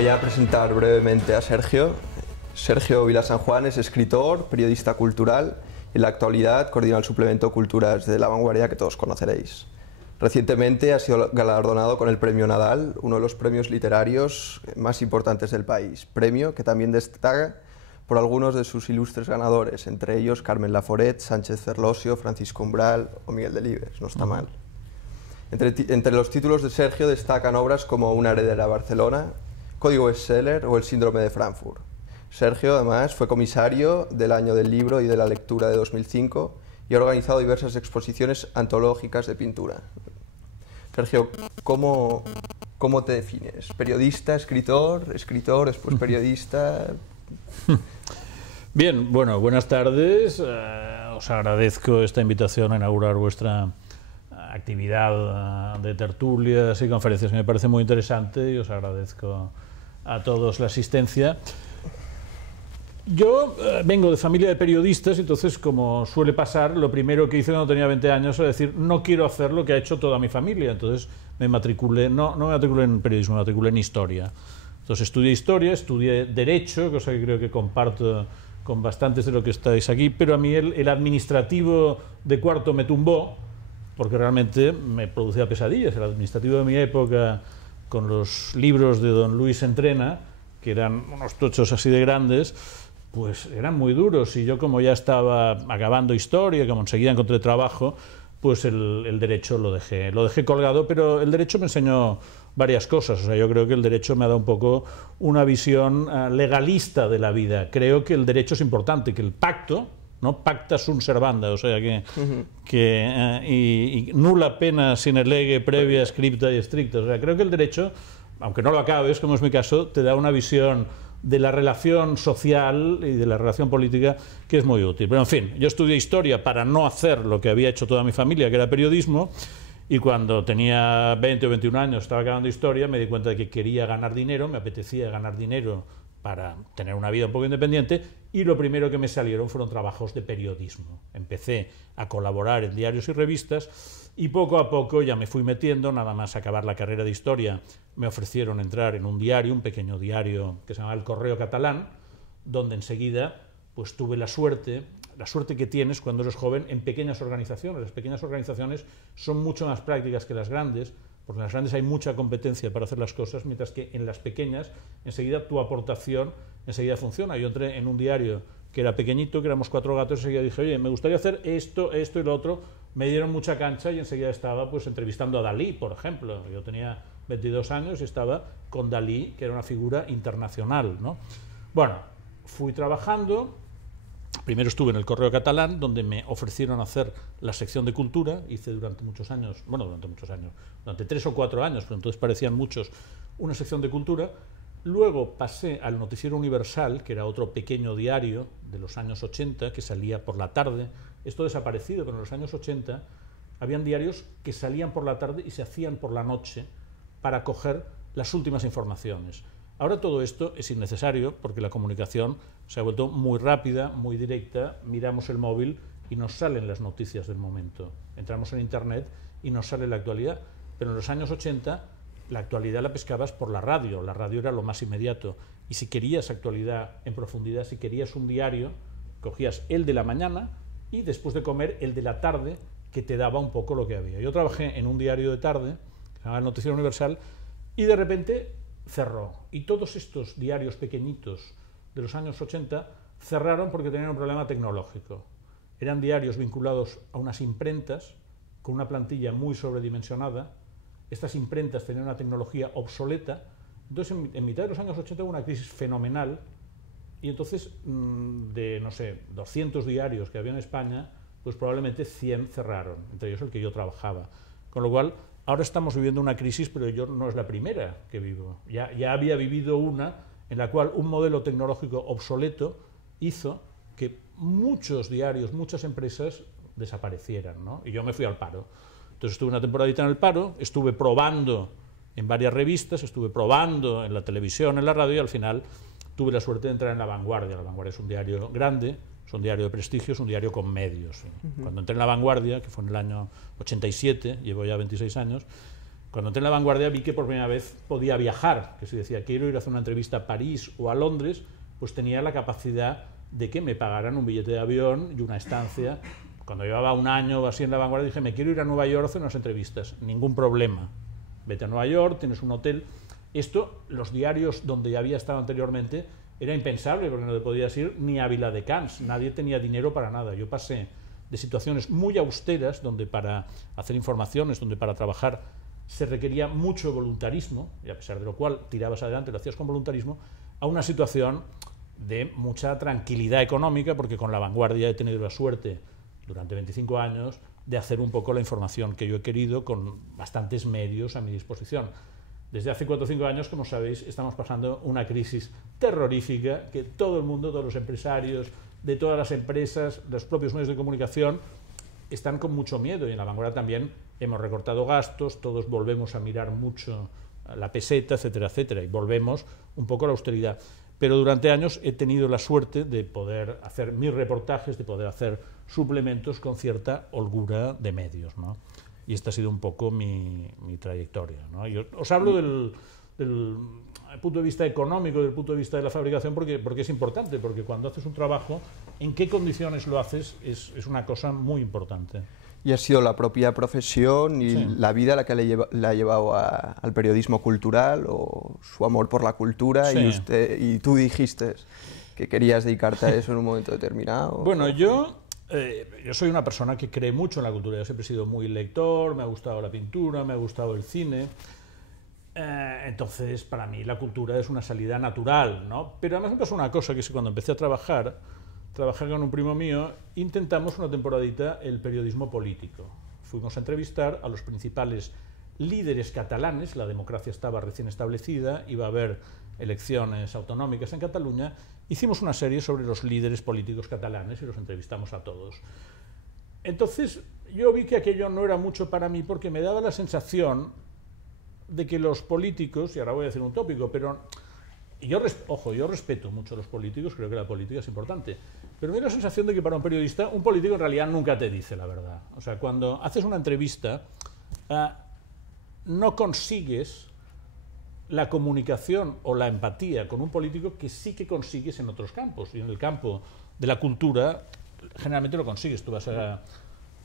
Voy a presentar brevemente a Sergio. Sergio Vilasan Juan es escritor, periodista cultural y en la actualidad coordina el suplemento Culturas de La Vanguardia que todos conoceréis. Recientemente ha sido galardonado con el Premio Nadal, uno de los premios literarios más importantes del país, premio que también destaca por algunos de sus ilustres ganadores, entre ellos Carmen Laforet, Sánchez Ferlosio, Francisco Umbral o Miguel Delibes, no está mal. Entre los títulos de Sergio destacan obras como Una heredera a Barcelona, Código Bestseller o El síndrome de Frankfurt. Sergio, además, fue comisario del Año del Libro y de la Lectura de 2005 y ha organizado diversas exposiciones antológicas de pintura. Sergio, ¿cómo te defines? ¿Periodista, escritor, después periodista? Bien, bueno, buenas tardes. Os agradezco esta invitación a inaugurar vuestra actividad de tertulias y conferencias, que me parece muy interesante, y os agradezco a todos la asistencia. Yo vengo de familia de periodistas, entonces, como suele pasar, lo primero que hice cuando tenía 20 años era decir, no quiero hacer lo que ha hecho toda mi familia. Entonces me matriculé, no me matriculé en periodismo, me matriculé en historia. Entonces estudié historia, estudié derecho, cosa que creo que comparto con bastantes de lo que estáis aquí, pero a mí el administrativo de cuarto me tumbó, porque realmente me producía pesadillas. El administrativo de mi época, con los libros de don Luis Entrena, que eran unos tochos así de grandes, pues eran muy duros, y yo, como ya estaba acabando historia, como enseguida encontré trabajo, pues el derecho lo dejé colgado, pero el derecho me enseñó varias cosas. O sea, yo creo que el derecho me ha dado un poco una visión legalista de la vida. Creo que el derecho es importante, que el pacto, ¿no? Pacta sunt servanda, o sea, y nulla pena sine lege previa, scripta y stricta. O sea, creo que el derecho, aunque no lo acabes, como es mi caso, te da una visión de la relación social y de la relación política que es muy útil. Pero en fin, yo estudié historia para no hacer lo que había hecho toda mi familia, que era periodismo, y cuando tenía 20 o 21 años, estaba acabando historia, me di cuenta de que quería ganar dinero, me apetecía ganar dinero para tener una vida un poco independiente, y lo primero que me salieron fueron trabajos de periodismo. Empecé a colaborar en diarios y revistas, y poco a poco ya me fui metiendo. Nada más acabar la carrera de historia me ofrecieron entrar en un diario, un pequeño diario que se llamaba El Correo Catalán, donde enseguida pues tuve la suerte que tienes cuando eres joven en pequeñas organizaciones. Las pequeñas organizaciones son mucho más prácticas que las grandes, porque en las grandes hay mucha competencia para hacer las cosas, mientras que en las pequeñas enseguida tu aportación enseguida funciona. Yo entré en un diario que era pequeñito, que éramos 4 gatos, y enseguida dije, oye, me gustaría hacer esto y lo otro. Me dieron mucha cancha y enseguida estaba pues entrevistando a Dalí, por ejemplo. Yo tenía 22 años y estaba con Dalí, que era una figura internacional, ¿no? Bueno, fui trabajando. Primero estuve en El Correo Catalán, donde me ofrecieron hacer la sección de cultura. Hice durante 3 o 4 años, pero entonces parecían muchos, una sección de cultura. Luego pasé al Noticiero Universal, que era otro pequeño diario de los años 80, que salía por la tarde. Esto ha desaparecido, pero en los años 80 habían diarios que salían por la tarde y se hacían por la noche para coger las últimas informaciones. Ahora todo esto es innecesario, porque la comunicación se ha vuelto muy rápida, muy directa. Miramos el móvil y nos salen las noticias del momento. Entramos en Internet y nos sale la actualidad. Pero en los años 80 la actualidad la pescabas por la radio. La radio era lo más inmediato. Y si querías actualidad en profundidad, si querías un diario, cogías el de la mañana y después de comer el de la tarde, que te daba un poco lo que había. Yo trabajé en un diario de tarde, que se llamaba El Noticiero Universal, y de repente cerró. Y todos estos diarios pequeñitos de los años 80 cerraron porque tenían un problema tecnológico. Eran diarios vinculados a unas imprentas con una plantilla muy sobredimensionada. Estas imprentas tenían una tecnología obsoleta. Entonces, en mitad de los años 80 hubo una crisis fenomenal, y entonces, de, no sé, 200 diarios que había en España, pues probablemente 100 cerraron, entre ellos el que yo trabajaba. Con lo cual, ahora estamos viviendo una crisis, pero yo no es la primera que vivo. Ya había vivido una en la cual un modelo tecnológico obsoleto hizo que muchos diarios, muchas empresas desaparecieran, ¿no? Y yo me fui al paro. Entonces estuve una temporadita en el paro, estuve probando en varias revistas, estuve probando en la televisión, en la radio, y al final tuve la suerte de entrar en La Vanguardia. La Vanguardia es un diario grande, es un diario de prestigio, es un diario con medios. Cuando entré en La Vanguardia, que fue en el año 87, llevo ya 26 años, Cuando entré en La Vanguardia vi que por primera vez podía viajar, que si decía quiero ir a hacer una entrevista a París o a Londres, pues tenía la capacidad de que me pagaran un billete de avión y una estancia. Cuando llevaba un año o así en La Vanguardia dije, me quiero ir a Nueva York a hacer unas entrevistas. Ningún problema. Vete a Nueva York, tienes un hotel. Esto, los diarios donde ya había estado anteriormente, era impensable porque no te podías ir ni a Viladecans. Nadie tenía dinero para nada. Yo pasé de situaciones muy austeras, donde para hacer informaciones, donde para trabajar se requería mucho voluntarismo, y a pesar de lo cual tirabas adelante, lo hacías con voluntarismo, a una situación de mucha tranquilidad económica, porque con La Vanguardia he tenido la suerte, durante 25 años, de hacer un poco la información que yo he querido, con bastantes medios a mi disposición. Desde hace 4 o 5 años, como sabéis, estamos pasando una crisis terrorífica, que todo el mundo, todos los empresarios, de todas las empresas, los propios medios de comunicación, están con mucho miedo, y en La Vanguardia también hemos recortado gastos, todos volvemos a mirar mucho la peseta, etcétera, etcétera, y volvemos un poco a la austeridad. Pero durante años he tenido la suerte de poder hacer mis reportajes, de poder hacer suplementos con cierta holgura de medios, ¿no? Y esta ha sido un poco mi trayectoria, ¿no? Yo os hablo del punto de vista económico, del punto de vista de la fabricación, porque es importante, porque cuando haces un trabajo, en qué condiciones lo haces es una cosa muy importante. Y ha sido la propia profesión y la vida la que le ha llevado al periodismo cultural, o su amor por la cultura, y tú dijiste que querías dedicarte a eso en un momento determinado. Bueno, yo soy una persona que cree mucho en la cultura. Yo siempre he sido muy lector, me ha gustado la pintura, me ha gustado el cine. Entonces, para mí la cultura es una salida natural, ¿no? Pero además me pasó una cosa, que es que cuando empecé a trabajar con un primo mío, intentamos una temporadita el periodismo político. Fuimos a entrevistar a los principales líderes catalanes, la democracia estaba recién establecida, iba a haber elecciones autonómicas en Cataluña, hicimos una serie sobre los líderes políticos catalanes y los entrevistamos a todos. Entonces yo vi que aquello no era mucho para mí, porque me daba la sensación de que los políticos, y ahora voy a decir un tópico, pero yo respeto mucho a los políticos, creo que la política es importante, pero me da la sensación de que para un periodista, un político en realidad nunca te dice la verdad. O sea, cuando haces una entrevista, no consigues la comunicación o la empatía con un político que sí que consigues en otros campos. Y en el campo de la cultura, generalmente lo consigues. Tú vas a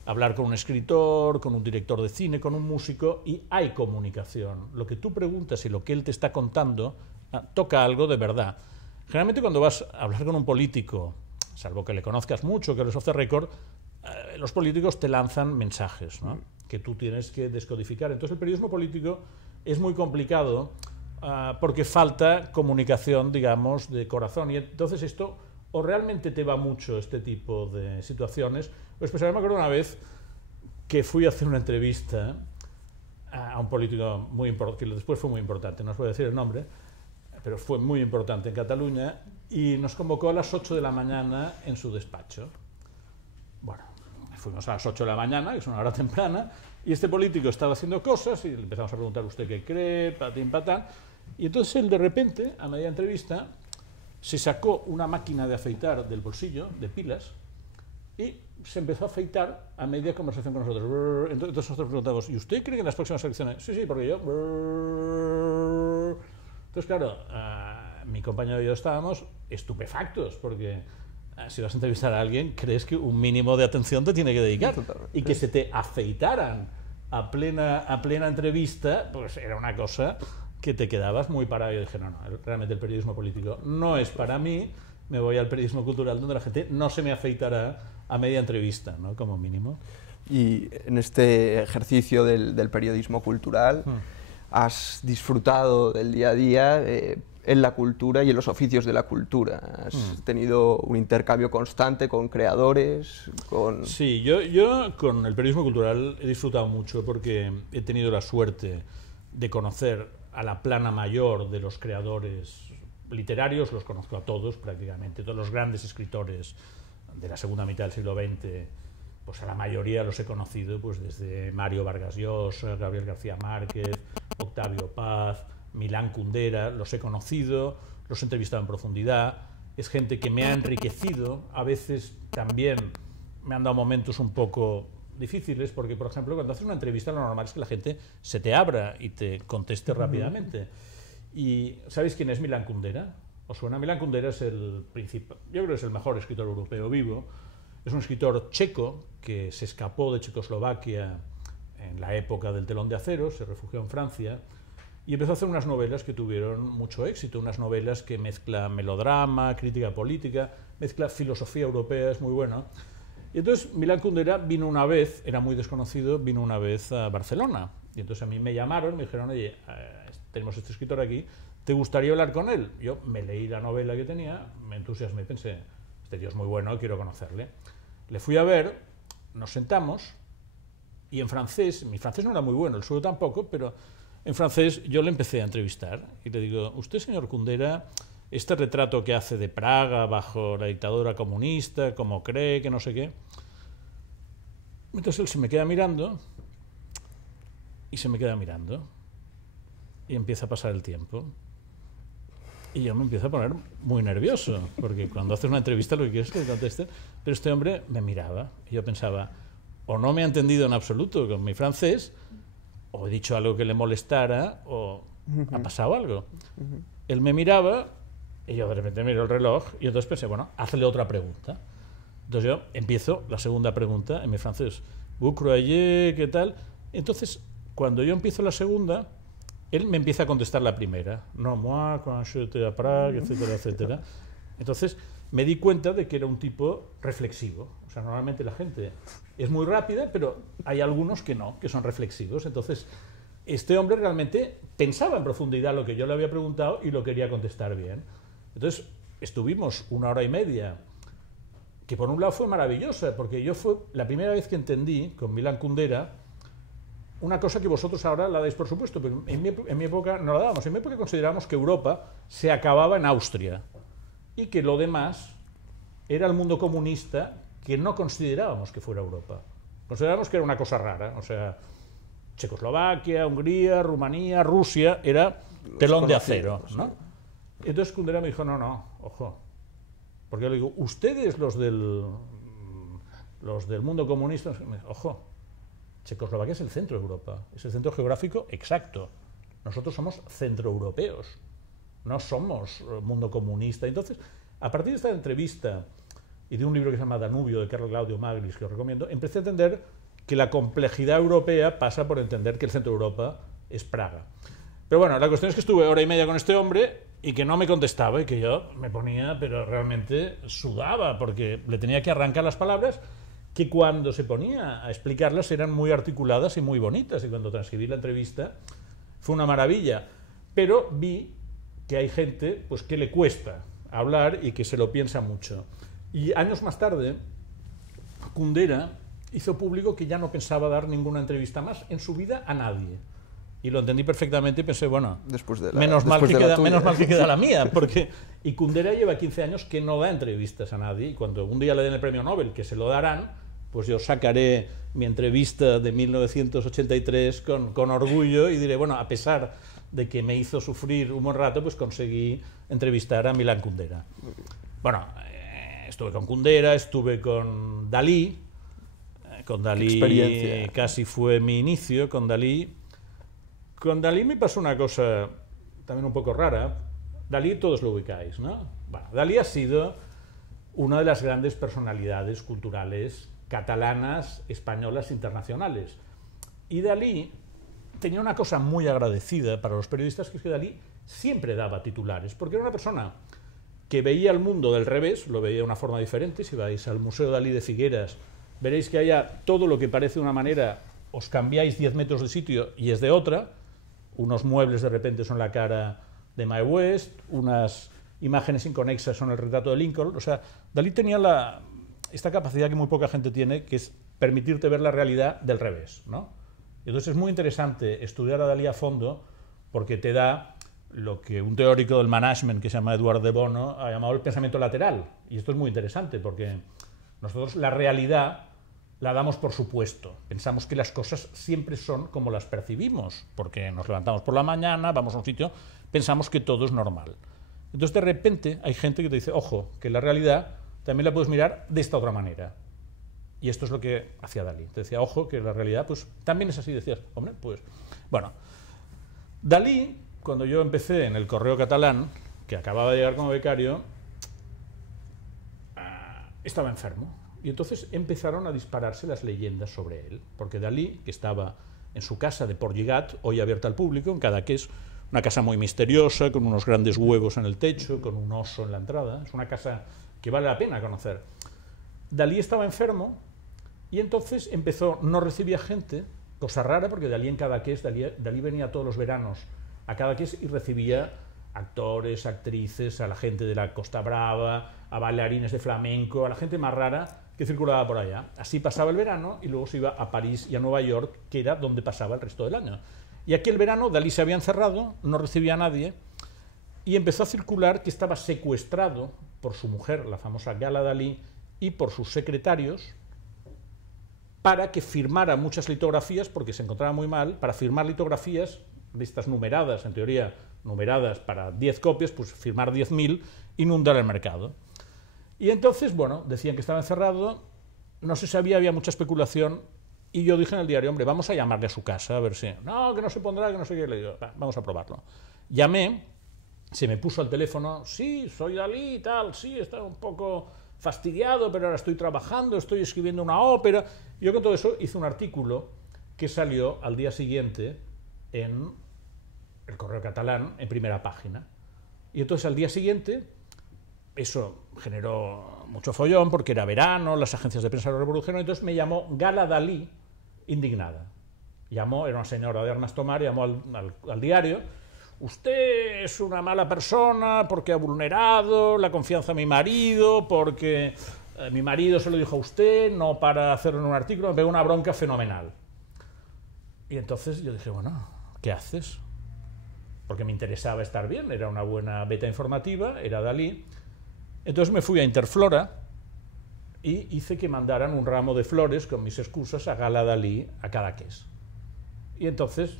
hablar con un escritor, con un director de cine, con un músico, y hay comunicación. Lo que tú preguntas y lo que él te está contando toca algo de verdad. Generalmente cuando vas a hablar con un político, salvo que le conozcas mucho, que eres off the record, los políticos te lanzan mensajes, ¿no? Que tú tienes que descodificar. Entonces el periodismo político es muy complicado porque falta comunicación, digamos, de corazón. Y entonces esto, o realmente te va mucho este tipo de situaciones. Pues me acuerdo una vez que fui a hacer una entrevista a un político muy importante, que después fue muy importante, no os voy a decir el nombre, pero fue muy importante en Cataluña, y nos convocó a las 8 de la mañana en su despacho. Bueno, fuimos a las 8 de la mañana, que es una hora temprana, y este político estaba haciendo cosas, y le empezamos a preguntar usted qué cree, patín, patán, y entonces él de repente, a media entrevista, se sacó una máquina de afeitar del bolsillo, de pilas, y se empezó a afeitar a media conversación con nosotros. Entonces nosotros preguntamos, ¿y usted cree que en las próximas elecciones? Sí, porque yo... Entonces, claro, mi compañero y yo estábamos estupefactos, porque si vas a entrevistar a alguien, crees que un mínimo de atención te tiene que dedicar. Y que se te afeitaran a plena entrevista, pues era una cosa que te quedabas muy parado. Y yo dije, no, realmente el periodismo político no es para mí, me voy al periodismo cultural, donde la gente no se me afeitará a media entrevista, ¿no? Como mínimo. Y en este ejercicio del periodismo cultural, has disfrutado del día a día en la cultura y en los oficios de la cultura. Has tenido un intercambio constante con creadores, con... Sí, yo con el periodismo cultural he disfrutado mucho, porque he tenido la suerte de conocer a la plana mayor de los creadores literarios, los conozco a todos prácticamente, todos los grandes escritores de la segunda mitad del siglo XX, pues a la mayoría los he conocido, pues desde Mario Vargas Llosa, Gabriel García Márquez, Octavio Paz, Milán Kundera, los he conocido, los he entrevistado en profundidad. Es gente que me ha enriquecido, a veces también me han dado momentos un poco difíciles porque, por ejemplo, cuando haces una entrevista lo normal es que la gente se te abra y te conteste rápidamente. ¿Y sabéis quién es Milan Kundera? ¿Os suena? Milan Kundera es el principal, yo creo que es el mejor escritor europeo vivo. Es un escritor checo que se escapó de Checoslovaquia en la época del telón de acero, se refugió en Francia y empezó a hacer unas novelas que tuvieron mucho éxito, unas novelas que mezclan melodrama, crítica política, mezcla filosofía europea, es muy bueno. Y entonces Milan Kundera vino una vez, era muy desconocido, vino una vez a Barcelona. Y entonces a mí me llamaron, me dijeron, oye, tenemos este escritor aquí, ¿te gustaría hablar con él? Yo me leí la novela que tenía, me entusiasmé, pensé, este tío es muy bueno, quiero conocerle. Le fui a ver, nos sentamos, y en francés, mi francés no era muy bueno, el suyo tampoco, pero en francés yo le empecé a entrevistar y le digo, usted, señor Kundera, este retrato que hace de Praga bajo la dictadura comunista, como cree, que no sé qué. Entonces él se me queda mirando y se me queda mirando y empieza a pasar el tiempo. Y yo me empiezo a poner muy nervioso, porque cuando haces una entrevista lo que quieres es que te contesten, pero este hombre me miraba y yo pensaba, o no me ha entendido en absoluto con mi francés, o he dicho algo que le molestara, o ha pasado algo. Él me miraba y yo de repente miro el reloj y entonces pensé, bueno, hazle otra pregunta. Entonces yo empiezo la segunda pregunta en mi francés. ¿Vous croyez qué tal? Entonces, cuando yo empiezo la segunda, él me empieza a contestar la primera. No, moi, quand j'étais à Prague, etcétera, etcétera. Entonces, me di cuenta de que era un tipo reflexivo. O sea, normalmente la gente es muy rápida, pero hay algunos que no, que son reflexivos. Entonces, este hombre realmente pensaba en profundidad lo que yo le había preguntado y lo quería contestar bien. Entonces, estuvimos 1 hora y media, que por un lado fue maravillosa, porque yo fue la primera vez que entendí, con Milan Kundera, una cosa que vosotros ahora la dais por supuesto, pero en mi época no la dábamos. En mi época considerábamos que Europa se acababa en Austria y que lo demás era el mundo comunista que no considerábamos que fuera Europa. Considerábamos que era una cosa rara, o sea, Checoslovaquia, Hungría, Rumanía, Rusia, era telón de acero, ¿no? Entonces Kundera me dijo, no, ojo, porque yo le digo, ustedes los del mundo comunista, ojo, Checoslovaquia es el centro de Europa, es el centro geográfico exacto. Nosotros somos centroeuropeos, no somos mundo comunista. Entonces, a partir de esta entrevista y de un libro que se llama Danubio, de Carlo Claudio Magris, que os recomiendo, empecé a entender que la complejidad europea pasa por entender que el centro de Europa es Praga. Pero bueno, la cuestión es que estuve 1 hora y media con este hombre y que no me contestaba y que yo me ponía, pero realmente sudaba, porque le tenía que arrancar las palabras que cuando se ponía a explicarlas eran muy articuladas y muy bonitas, y cuando transcribí la entrevista fue una maravilla. Pero vi que hay gente pues, que le cuesta hablar y que se lo piensa mucho. Y años más tarde, Kundera hizo público que ya no pensaba dar ninguna entrevista más en su vida a nadie. Y lo entendí perfectamente y pensé, bueno, menos mal que queda la mía, porque y Kundera lleva 15 años que no da entrevistas a nadie, y cuando un día le den el premio Nobel, que se lo darán, pues yo sacaré mi entrevista de 1983 con orgullo y diré, bueno, a pesar de que me hizo sufrir un buen rato, pues conseguí entrevistar a Milan Kundera. Bueno, estuve con Kundera, estuve con Dalí. Con Dalí casi fue mi inicio, con Dalí. Con Dalí me pasó una cosa también un poco rara. Dalí todos lo ubicáis, ¿no? Bueno, Dalí ha sido una de las grandes personalidades culturales catalanas, españolas, internacionales. Y Dalí tenía una cosa muy agradecida para los periodistas, que es que Dalí siempre daba titulares, porque era una persona que veía el mundo del revés, lo veía de una forma diferente. Si vais al Museo Dalí de Figueras, veréis que haya todo lo que parece de una manera, os cambiáis 10 metros de sitio y es de otra. Unos muebles de repente son la cara de Mae West, unas imágenes inconexas son el retrato de Lincoln. O sea, Dalí tenía esta capacidad que muy poca gente tiene, que es permitirte ver la realidad del revés, ¿no? Y entonces es muy interesante estudiar a Dalí a fondo, porque te da lo que un teórico del management que se llama Eduard de Bono ha llamado el pensamiento lateral. Y esto es muy interesante, porque nosotros la realidad la damos por supuesto. Pensamos que las cosas siempre son como las percibimos, porque nos levantamos por la mañana, vamos a un sitio, pensamos que todo es normal. Entonces, de repente, hay gente que te dice, ojo, que la realidad también la puedes mirar de esta otra manera. Y esto es lo que hacía Dalí. Te decía, ojo, que la realidad pues también es así. Decías, hombre, pues... Bueno, Dalí, cuando yo empecé en el Correo Catalán, que acababa de llegar como becario, estaba enfermo. Y entonces empezaron a dispararse las leyendas sobre él. Porque Dalí, que estaba en su casa de Port Lligat, hoy abierta al público, en Cadaqués, una casa muy misteriosa, con unos grandes huevos en el techo, con un oso en la entrada. Es una casa que vale la pena conocer. Dalí estaba enfermo y entonces empezó, no recibía gente, cosa rara porque Dalí en Cadaqués, Dalí venía todos los veranos a Cadaqués y recibía actores, actrices, a la gente de la Costa Brava, a bailarines de flamenco, a la gente más rara que circulaba por allá. Así pasaba el verano y luego se iba a París y a Nueva York, que era donde pasaba el resto del año. Y aquel verano Dalí se había encerrado, no recibía a nadie, y empezó a circular que estaba secuestrado por su mujer, la famosa Gala Dalí, y por sus secretarios, para que firmara muchas litografías, porque se encontraba muy mal, para firmar litografías de estas numeradas, en teoría numeradas para 10 copias, pues firmar 10.000, inundar el mercado. Y entonces, bueno, decían que estaba encerrado, no se sabía, había mucha especulación, y yo dije en el diario, hombre, vamos a llamarle a su casa, a ver si... No, que no se pondrá, que no sé qué. Le digo, vamos a probarlo. Llamé, se me puso al teléfono, sí, soy Dalí y tal, sí, está un poco fastidiado, pero ahora estoy trabajando, estoy escribiendo una ópera. Yo con todo eso hice un artículo que salió al día siguiente en el Correo Catalán, en primera página. Y entonces al día siguiente, eso generó mucho follón, porque era verano, las agencias de prensa lo reprodujeron, entonces me llamó Gala Dalí, indignada. Llamó, era una señora de armas tomar, llamó al diario, usted es una mala persona porque ha vulnerado la confianza de mi marido, porque mi marido se lo dijo a usted, no para hacerlo en un artículo, me pegó una bronca fenomenal. Y entonces yo dije, bueno, ¿qué haces? Porque me interesaba estar bien, era una buena beta informativa, era Dalí. Entonces me fui a Interflora y hice que mandaran un ramo de flores con mis excusas a Gala Dalí a Cadaqués. Y entonces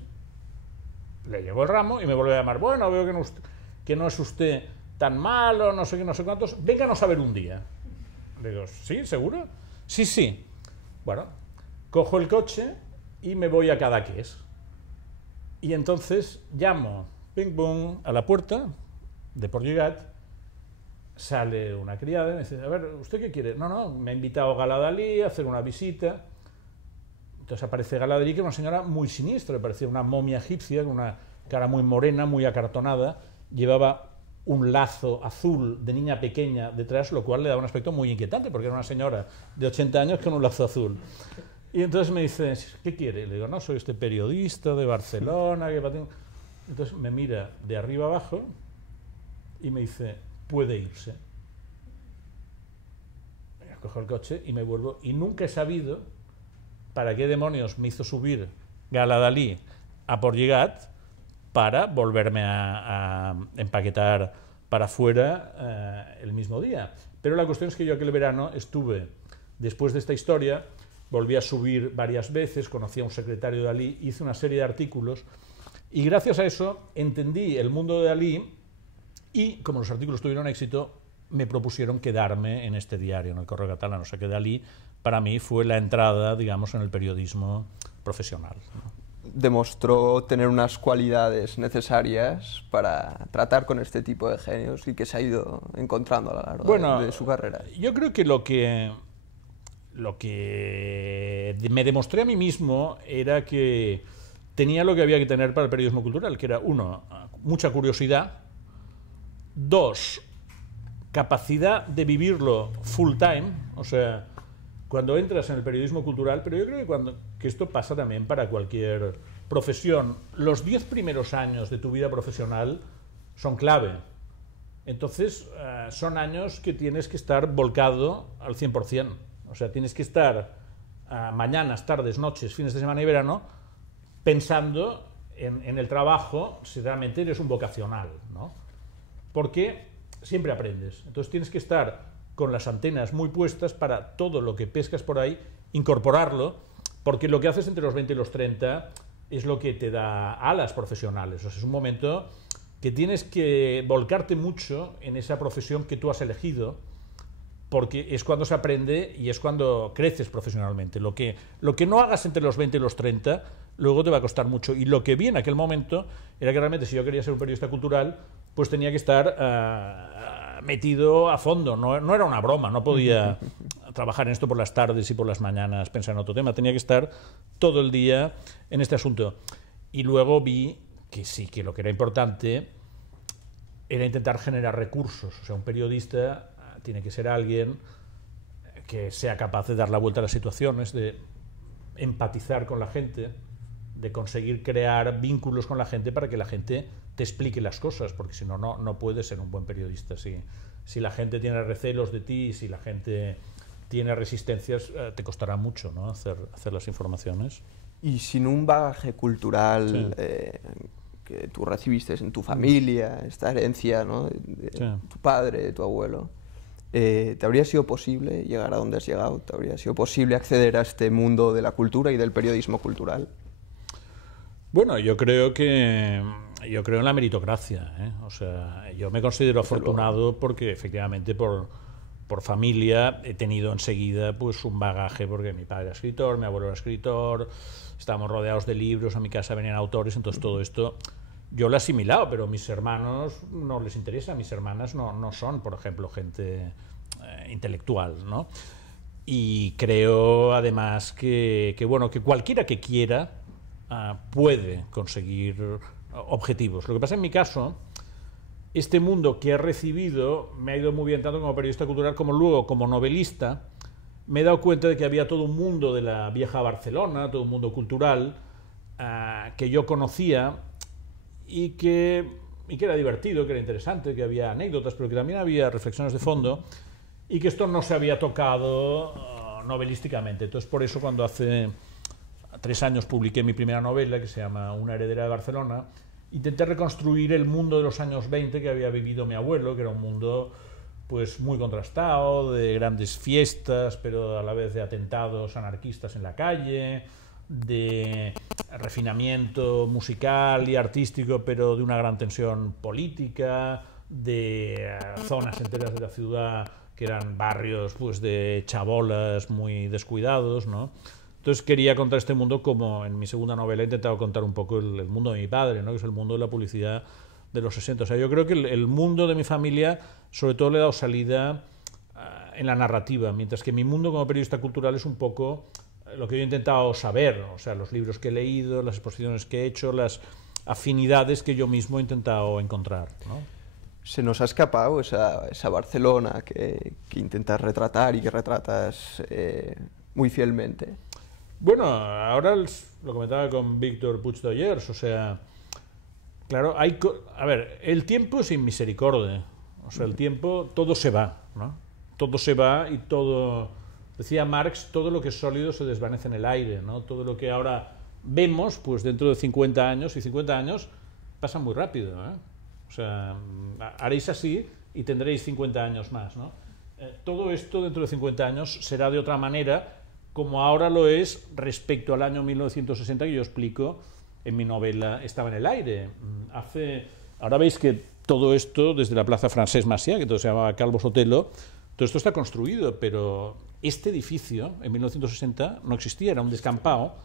le llegó el ramo y me volvió a llamar, bueno, veo que no es usted tan malo, no sé qué, no sé cuántos, vénganos a ver un día. Le digo, ¿sí? ¿Seguro? Sí, sí. Bueno, cojo el coche y me voy a Cadaqués. Y entonces llamo, ping pong, a la puerta de Port Lligat, sale una criada y me dice, a ver, ¿usted qué quiere? No, no, me ha invitado Gala Dalí a hacer una visita. Entonces aparece Gala Dalí, que es una señora muy siniestra, parecía una momia egipcia, con una cara muy morena, muy acartonada, llevaba un lazo azul de niña pequeña detrás, lo cual le daba un aspecto muy inquietante, porque era una señora de 80 años con un lazo azul. Y entonces me dice, ¿qué quiere? Le digo, no, soy este periodista de Barcelona. Entonces me mira de arriba abajo y me dice, puede irse. Cojo el coche y me vuelvo. Y nunca he sabido para qué demonios me hizo subir Gala Dalí a Port Lligat para volverme a empaquetar para afuera el mismo día. Pero la cuestión es que yo aquel verano estuve, después de esta historia, volví a subir varias veces, conocí a un secretario de Dalí, hice una serie de artículos y gracias a eso entendí el mundo de Dalí y, como los artículos tuvieron éxito, me propusieron quedarme en este diario, en el Correo Catalán. O sea que Dalí, para mí, fue la entrada, digamos, en el periodismo profesional, ¿no? Demostró tener unas cualidades necesarias para tratar con este tipo de genios y que se ha ido encontrando a lo largo de su carrera. Yo creo que lo que me demostré a mí mismo era que tenía lo que había que tener para el periodismo cultural, que era, uno, mucha curiosidad, dos, capacidad de vivirlo full time, o sea, cuando entras en el periodismo cultural, pero yo creo que esto pasa también para cualquier profesión, los 10 primeros años de tu vida profesional son clave. Entonces, son años que tienes que estar volcado al 100%. O sea, tienes que estar mañanas, tardes, noches, fines de semana y verano pensando en el trabajo si realmente eres un vocacional, ¿no? Porque siempre aprendes. Entonces tienes que estar con las antenas muy puestas para todo lo que pescas por ahí, incorporarlo, porque lo que haces entre los 20 y los 30 es lo que te da alas profesionales. O sea, es un momento que tienes que volcarte mucho en esa profesión que tú has elegido porque es cuando se aprende y es cuando creces profesionalmente. Lo que no hagas entre los 20 y los 30, luego te va a costar mucho. Y lo que vi en aquel momento era que realmente si yo quería ser un periodista cultural, pues tenía que estar metido a fondo. No era una broma, no podía trabajar en esto por las tardes y por las mañanas, pensar en otro tema. Tenía que estar todo el día en este asunto. Y luego vi que sí, que lo que era importante era intentar generar recursos. O sea, un periodista tiene que ser alguien que sea capaz de dar la vuelta a las situaciones, de empatizar con la gente, de conseguir crear vínculos con la gente para que la gente te explique las cosas, porque si no, no puedes ser un buen periodista. Si la gente tiene recelos de ti, si la gente tiene resistencias, te costará mucho, ¿no?, hacer las informaciones. Y sin un bagaje cultural Sí. Que tú recibiste en tu familia, esta herencia, ¿no?, de Sí. tu padre, de tu abuelo, ¿te habría sido posible llegar a donde has llegado? ¿Te habría sido posible acceder a este mundo de la cultura y del periodismo cultural? Bueno, yo creo en la meritocracia, ¿eh? O sea, yo me considero afortunado porque efectivamente por familia he tenido enseguida pues un bagaje, porque mi padre era escritor, mi abuelo era escritor, estábamos rodeados de libros, a mi casa venían autores, entonces todo esto yo lo he asimilado, pero a mis hermanos no les interesa, mis hermanas no son, por ejemplo, gente intelectual, ¿no? Y creo además que cualquiera que quiera puede conseguir objetivos. Lo que pasa en mi caso, este mundo que he recibido me ha ido muy bien tanto como periodista cultural como luego como novelista. Me he dado cuenta de que había todo un mundo de la vieja Barcelona, todo un mundo cultural que yo conocía y que era divertido, que era interesante, que había anécdotas, pero que también había reflexiones de fondo y que esto no se había tocado novelísticamente. Entonces, por eso cuando hace 3 años publiqué mi primera novela, que se llama Una heredera de Barcelona, intenté reconstruir el mundo de los años 20 que había vivido mi abuelo, que era un mundo pues muy contrastado, de grandes fiestas, pero a la vez de atentados anarquistas en la calle, de refinamiento musical y artístico, pero de una gran tensión política, de zonas enteras de la ciudad que eran barrios pues de chabolas muy descuidados, ¿no? Entonces quería contar este mundo como en mi segunda novela he intentado contar un poco el mundo de mi padre, ¿no?, que es el mundo de la publicidad de los 60. O sea, yo creo que el mundo de mi familia sobre todo le he dado salida en la narrativa, mientras que mi mundo como periodista cultural es un poco lo que yo he intentado saber, o sea, los libros que he leído, las exposiciones que he hecho, las afinidades que yo mismo he intentado encontrar, ¿no? Se nos ha escapado esa Barcelona que intentas retratar y que retratas muy fielmente. Bueno, ahora lo comentaba con Víctor Puig d'Ollers, o sea, claro, a ver, el tiempo es sin misericordia, o sea, el tiempo, todo se va, ¿no? Todo se va y todo, decía Marx, todo lo que es sólido se desvanece en el aire, ¿no? Todo lo que ahora vemos, pues dentro de 50 años, y 50 años pasan muy rápido, ¿eh? O sea, haréis así y tendréis 50 años más, ¿no? Todo esto dentro de 50 años será de otra manera, como ahora lo es respecto al año 1960 que yo explico en mi novela Estaba en el aire. Ahora veis que todo esto, desde la Plaza Francesc Macià, que todo se llamaba Calvo Sotelo, todo esto está construido, pero este edificio en 1960 no existía, era un descampado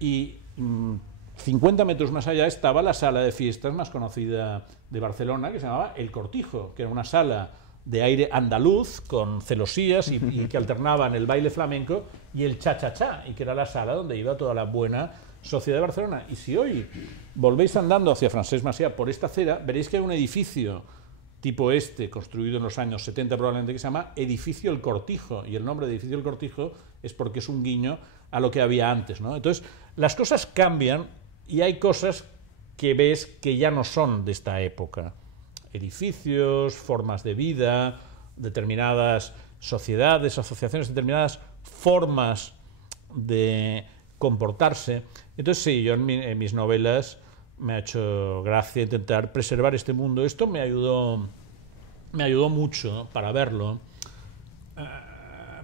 y 50 metros más allá estaba la sala de fiestas más conocida de Barcelona, que se llamaba El Cortijo, que era una sala de aire andaluz, con celosías y que alternaban el baile flamenco y el cha-cha-cha, y que era la sala donde iba toda la buena sociedad de Barcelona. Y si hoy volvéis andando hacia Francesc Macià por esta acera, veréis que hay un edificio tipo este, construido en los años 70 probablemente, que se llama Edificio El Cortijo, y el nombre de Edificio El Cortijo es porque es un guiño a lo que había antes, ¿no? Entonces, las cosas cambian y hay cosas que ves que ya no son de esta época. Edificios, formas de vida, determinadas sociedades, asociaciones, determinadas formas de comportarse. Entonces sí, yo en mis novelas me ha hecho gracia intentar preservar este mundo. Esto me ayudó mucho, ¿no?, para verlo.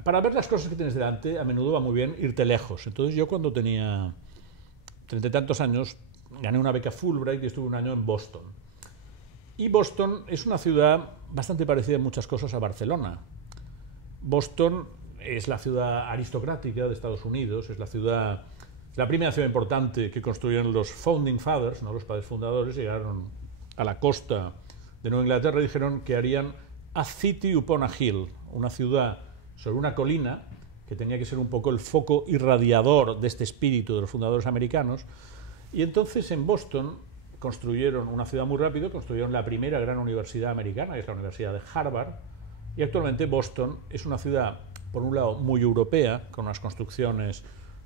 Para ver las cosas que tienes delante, a menudo va muy bien irte lejos. Entonces yo cuando tenía 30 y tantos años gané una beca Fulbright y estuve un año en Boston. Y Boston es una ciudad bastante parecida en muchas cosas a Barcelona. Boston es la ciudad aristocrática de Estados Unidos, es la primera ciudad importante que construyeron los Founding Fathers, ¿no? Los padres fundadores. Llegaron a la costa de Nueva Inglaterra y dijeron que harían a city upon a hill, una ciudad sobre una colina que tenía que ser un poco el foco irradiador de este espíritu de los fundadores americanos. Y entonces en Boston construyeron una ciudad muy rápido, construyeron la primera gran universidad americana, que es la Universidad de Harvard, y actualmente Boston es una ciudad, por un lado, muy europea, con unas construcciones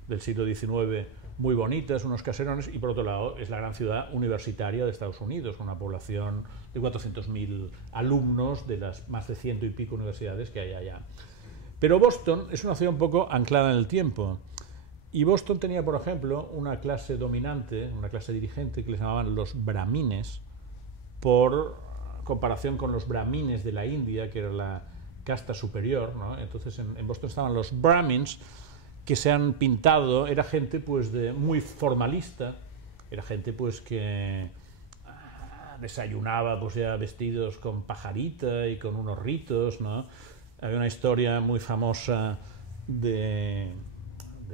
del siglo XIX muy bonitas, unos caserones, y por otro lado es la gran ciudad universitaria de Estados Unidos, con una población de 400.000 alumnos de las más de 100 y pico universidades que hay allá. Pero Boston es una ciudad un poco anclada en el tiempo. Y Boston tenía, por ejemplo, una clase dominante, una clase dirigente que les llamaban los brahmines, por comparación con los brahmines de la India, que era la casta superior, ¿no? Entonces en Boston estaban los brahmins, que se han pintado, era gente pues muy formalista, era gente pues que desayunaba pues ya vestidos con pajarita y con unos ritos, ¿no? Había una historia muy famosa de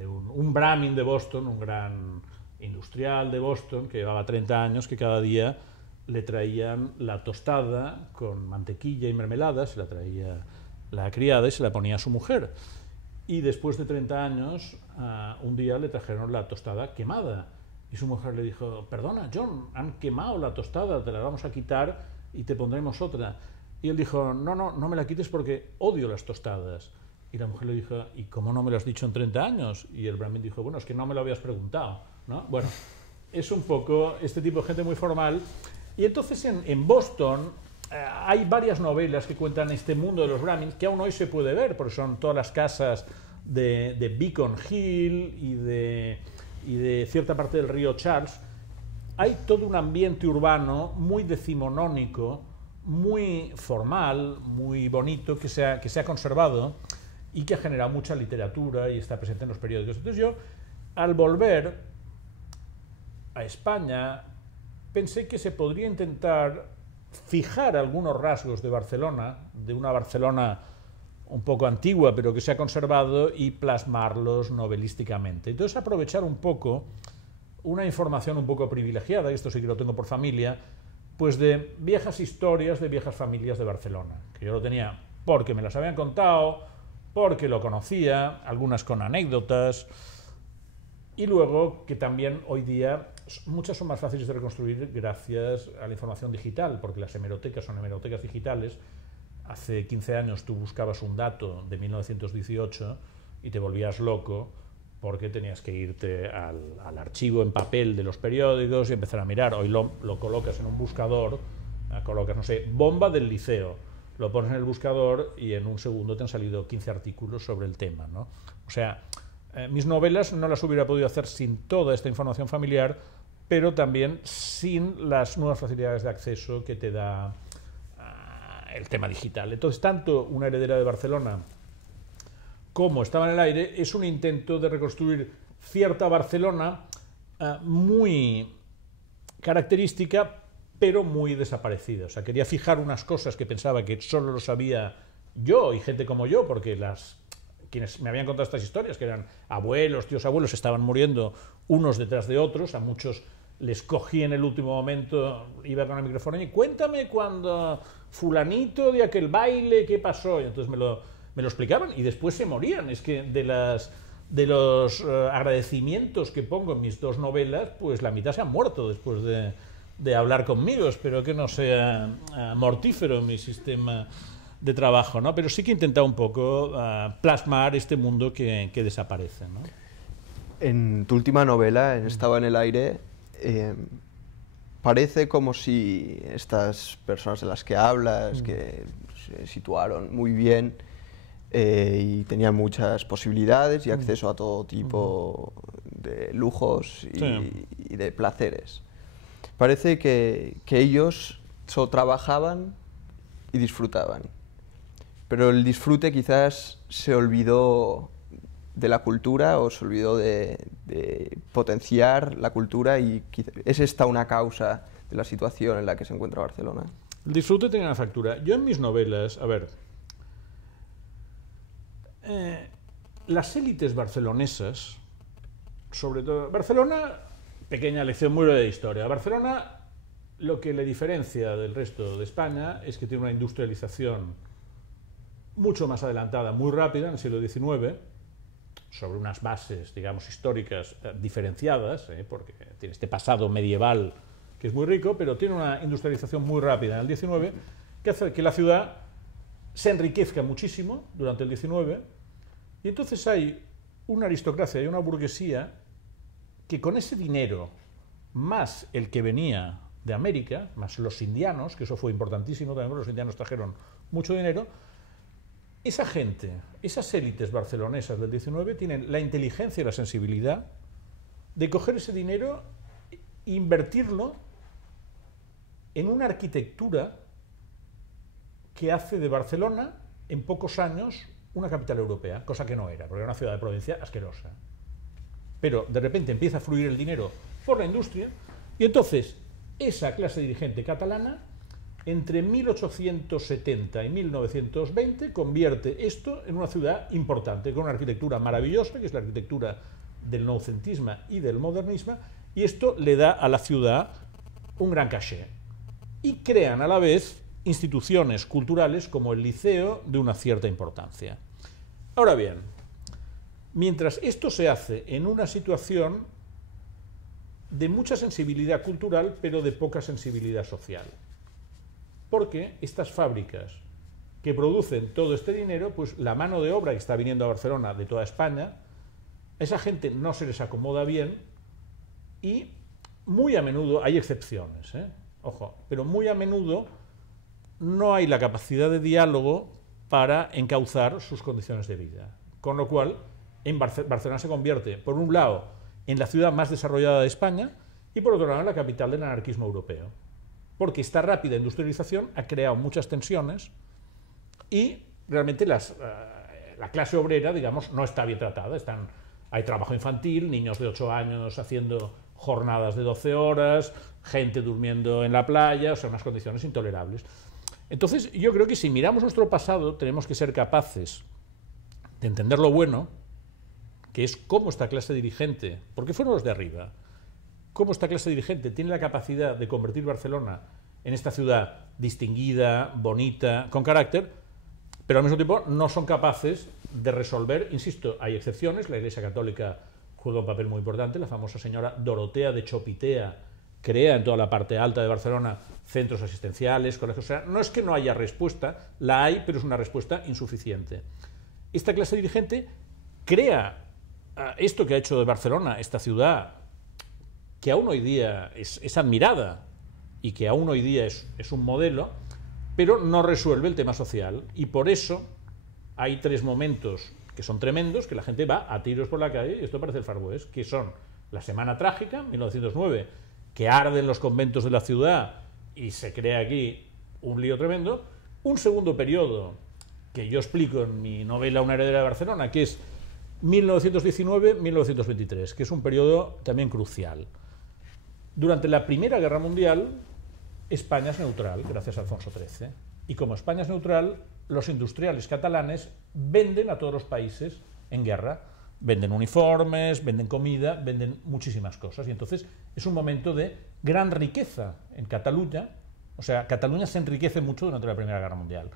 un brahmin de Boston, un gran industrial de Boston que llevaba 30 años, que cada día le traían la tostada con mantequilla y mermelada, se la traía la criada y se la ponía a su mujer. Y después de 30 años, un día le trajeron la tostada quemada. Y su mujer le dijo, perdona, John, han quemado la tostada, te la vamos a quitar y te pondremos otra. Y él dijo, no me la quites porque odio las tostadas. Y la mujer le dijo, ¿y cómo no me lo has dicho en 30 años? Y el brahmin dijo, bueno, es que no me lo habías preguntado, ¿no? Bueno, es un poco este tipo de gente muy formal. Y entonces en Boston hay varias novelas que cuentan este mundo de los brahmins que aún hoy se puede ver, porque son todas las casas de Beacon Hill y de cierta parte del río Charles. Hay todo un ambiente urbano muy decimonónico, muy formal, muy bonito, que se ha conservado y que ha generado mucha literatura y está presente en los periódicos. Entonces yo, al volver a España, pensé que se podría intentar fijar algunos rasgos de Barcelona, de una Barcelona un poco antigua, pero que se ha conservado, y plasmarlos novelísticamente. Entonces aprovechar un poco una información un poco privilegiada, y esto sí que lo tengo por familia, pues de viejas historias de viejas familias de Barcelona, que yo lo tenía porque me las habían contado, porque lo conocía, algunas con anécdotas, y luego que también hoy día muchas son más fáciles de reconstruir gracias a la información digital, porque las hemerotecas son hemerotecas digitales. Hace 15 años tú buscabas un dato de 1918 y te volvías loco porque tenías que irte al archivo en papel de los periódicos y empezar a mirar. Hoy lo colocas en un buscador, colocas, no sé, bomba del liceo, lo pones en el buscador y en un segundo te han salido 15 artículos sobre el tema, ¿no? O sea, mis novelas no las hubiera podido hacer sin toda esta información familiar, pero también sin las nuevas facilidades de acceso que te da el tema digital. Entonces, tanto Una heredera de Barcelona como Estaba en el aire es un intento de reconstruir cierta Barcelona muy característica, pero muy desaparecida. O sea, quería fijar unas cosas que pensaba que solo lo sabía yo y gente como yo, porque quienes me habían contado estas historias, que eran abuelos, tíos abuelos, estaban muriendo unos detrás de otros, a muchos les cogí en el último momento, iba con el micrófono y cuéntame cuando fulanito de aquel baile, ¿qué pasó? Y entonces me lo explicaban y después se morían. Es que de los agradecimientos que pongo en mis dos novelas, pues la mitad se han muerto después de hablar conmigo. Espero que no sea mortífero mi sistema de trabajo, ¿no? Pero sí que he intentado un poco plasmar este mundo que desaparece, ¿no? En tu última novela, en Estaba en el aire, parece como si estas personas de las que hablas, que se situaron muy bien y tenían muchas posibilidades y acceso a todo tipo de lujos y de placeres, parece que ellos solo trabajaban y disfrutaban, pero el disfrute quizás se olvidó de la cultura o se olvidó de potenciar la cultura, y ¿es esta una causa de la situación en la que se encuentra Barcelona? El disfrute tenía una factura. Yo en mis novelas, a ver, las élites barcelonesas, sobre todo Barcelona, pequeña lección muy breve de historia. Barcelona, lo que le diferencia del resto de España es que tiene una industrialización mucho más adelantada, muy rápida en el siglo XIX, sobre unas bases, digamos, históricas diferenciadas, porque tiene este pasado medieval que es muy rico, pero tiene una industrialización muy rápida en el XIX, que hace que la ciudad se enriquezca muchísimo durante el XIX, y entonces hay una aristocracia y una burguesía que con ese dinero, más el que venía de América, más los indianos, que eso fue importantísimo también, los indianos trajeron mucho dinero, esa gente, esas élites barcelonesas del XIX tienen la inteligencia y la sensibilidad de coger ese dinero e invertirlo en una arquitectura que hace de Barcelona, en pocos años, una capital europea, cosa que no era, porque era una ciudad de provincia asquerosa. Pero de repente empieza a fluir el dinero por la industria, y entonces esa clase dirigente catalana, entre 1870 y 1920, convierte esto en una ciudad importante, con una arquitectura maravillosa, que es la arquitectura del noucentismo y del modernismo, y esto le da a la ciudad un gran caché. Y crean a la vez instituciones culturales como el Liceo de una cierta importancia. Ahora bien, mientras esto se hace en una situación de mucha sensibilidad cultural, pero de poca sensibilidad social. Porque estas fábricas que producen todo este dinero, pues la mano de obra que está viniendo a Barcelona de toda España, a esa gente no se les acomoda bien y muy a menudo, hay excepciones, ojo, pero muy a menudo no hay la capacidad de diálogo para encauzar sus condiciones de vida. Con lo cual, Barcelona se convierte, por un lado, en la ciudad más desarrollada de España y por otro lado en la capital del anarquismo europeo. Porque esta rápida industrialización ha creado muchas tensiones y realmente la clase obrera, digamos, no está bien tratada. Hay trabajo infantil, niños de 8 años haciendo jornadas de 12 horas, gente durmiendo en la playa, o sea, unas condiciones intolerables. Entonces, yo creo que si miramos nuestro pasado, tenemos que ser capaces de entender lo bueno, que es cómo esta clase dirigente, porque fueron los de arriba, cómo esta clase dirigente tiene la capacidad de convertir Barcelona en esta ciudad distinguida, bonita, con carácter, pero al mismo tiempo no son capaces de resolver, insisto, hay excepciones, la Iglesia Católica juega un papel muy importante, la famosa señora Dorotea de Chopitea crea en toda la parte alta de Barcelona centros asistenciales, colegios, o sea, no es que no haya respuesta, la hay, pero es una respuesta insuficiente. Esta clase dirigente crea esto que ha hecho de Barcelona, esta ciudad que aún hoy día es admirada y que aún hoy día es un modelo, pero no resuelve el tema social. Y por eso hay 3 momentos que son tremendos, que la gente va a tiros por la calle, y esto parece el Far West, que son la Semana Trágica, 1909, que arden los conventos de la ciudad y se crea aquí un lío tremendo. Un segundo periodo, que yo explico en mi novela Una heredera de Barcelona, que es 1919-1923, que es un periodo también crucial. Durante la Primera Guerra Mundial, España es neutral, gracias a Alfonso XIII. Y como España es neutral, los industriales catalanes venden a todos los países en guerra. Venden uniformes, venden comida, venden muchísimas cosas. Y entonces es un momento de gran riqueza en Cataluña. O sea, Cataluña se enriquece mucho durante la Primera Guerra Mundial.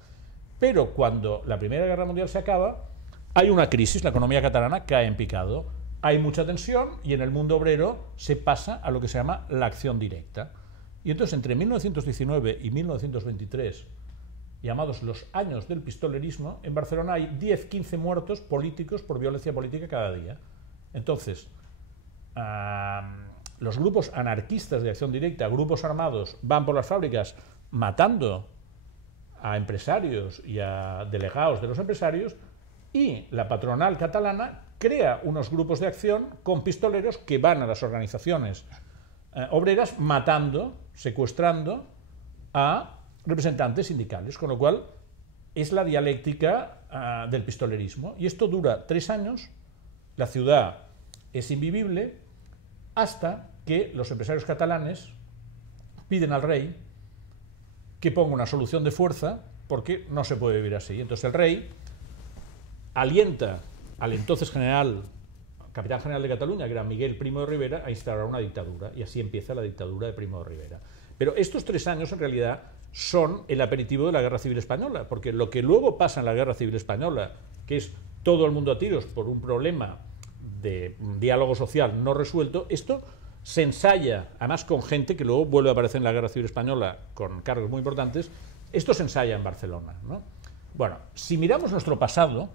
Pero cuando la Primera Guerra Mundial se acaba, hay una crisis, la economía catalana cae en picado, hay mucha tensión y en el mundo obrero se pasa a lo que se llama la acción directa. Y entonces entre 1919 y 1923, llamados los años del pistolerismo, en Barcelona hay 10-15 muertos políticos por violencia política cada día. Entonces, los grupos anarquistas de acción directa, grupos armados, van por las fábricas matando a empresarios y a delegados de los empresarios, y la patronal catalana crea unos grupos de acción con pistoleros que van a las organizaciones obreras matando, secuestrando a representantes sindicales, con lo cual es la dialéctica del pistolerismo. Y esto dura 3 años, la ciudad es invivible, hasta que los empresarios catalanes piden al rey que ponga una solución de fuerza, porque no se puede vivir así. Entonces el rey alienta al entonces capitán general de Cataluña, que era Miguel Primo de Rivera, a instaurar una dictadura, y así empieza la dictadura de Primo de Rivera. Pero estos 3 años, en realidad, son el aperitivo de la Guerra Civil Española, porque lo que luego pasa en la Guerra Civil Española, que es todo el mundo a tiros por un problema de diálogo social no resuelto, esto se ensaya, además con gente que luego vuelve a aparecer en la Guerra Civil Española con cargos muy importantes, esto se ensaya en Barcelona, ¿no? Bueno, si miramos nuestro pasado,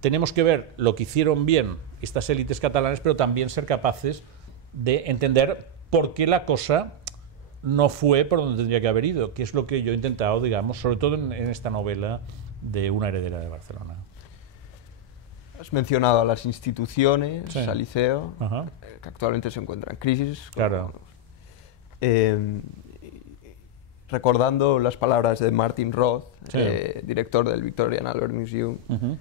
tenemos que ver lo que hicieron bien estas élites catalanas, pero también ser capaces de entender por qué la cosa no fue por donde tendría que haber ido, que es lo que yo he intentado, digamos, sobre todo en esta novela de Una heredera de Barcelona. Has mencionado a las instituciones, sí, al liceo, ajá, que actualmente se encuentra en crisis. Claro. Recordando las palabras de Martin Roth, Sí. Director del Victorian Albert Museum, Uh-huh.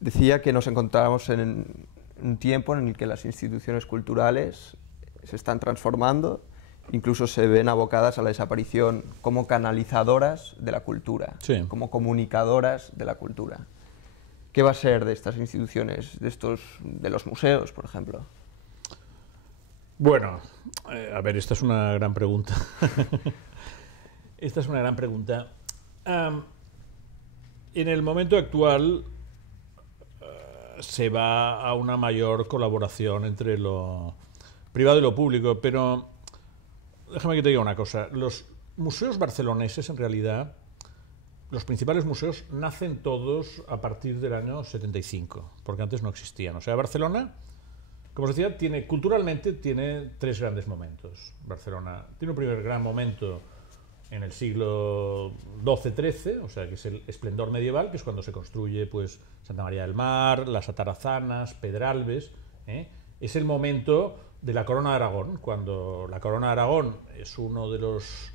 decía que nos encontrábamos en un tiempo en el que las instituciones culturales se están transformando, incluso se ven abocadas a la desaparición como canalizadoras de la cultura, Sí. como comunicadoras de la cultura. ¿Qué va a ser de estas instituciones, de los museos, por ejemplo? Bueno, a ver, esta es una gran pregunta. Esta es una gran pregunta. En el momento actual se va a una mayor colaboración entre lo privado y lo público, pero déjame que te diga una cosa. Los museos barceloneses, en realidad, los principales museos nacen todos a partir del año 75, porque antes no existían. O sea, Barcelona, como os decía, culturalmente tiene 3 grandes momentos. Barcelona tiene un primer gran momento en el siglo XII-XIII, o sea, que es el esplendor medieval, que es cuando se construye pues Santa María del Mar, las Atarazanas, Pedralbes, ¿eh? Es el momento de la Corona de Aragón, cuando la Corona de Aragón es uno de los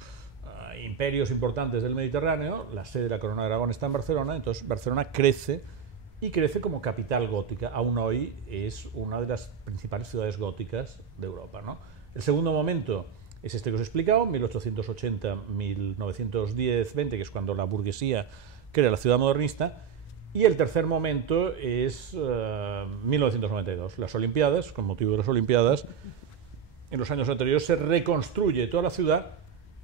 imperios importantes del Mediterráneo, la sede de la Corona de Aragón está en Barcelona, entonces Barcelona crece, y crece como capital gótica. Aún hoy es una de las principales ciudades góticas de Europa, ¿no? El segundo momento es este que os he explicado, 1880-1910-20, que es cuando la burguesía crea la ciudad modernista. Y el tercer momento es 1992, las Olimpiadas. Con motivo de las Olimpiadas, en los años anteriores se reconstruye toda la ciudad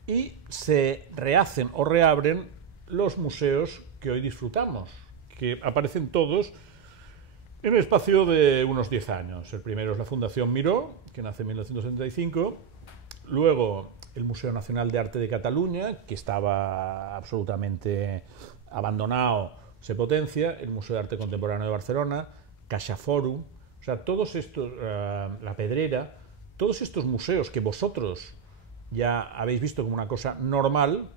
y se rehacen o reabren los museos que hoy disfrutamos, que aparecen todos en el espacio de unos 10 años. El primero es la Fundación Miró, que nace en 1975. Luego el Museo Nacional de Arte de Cataluña, que estaba absolutamente abandonado, se potencia. El Museo de Arte Contemporáneo de Barcelona, CaixaForum, o sea, todos estos, La Pedrera, todos estos museos que vosotros ya habéis visto como una cosa normal,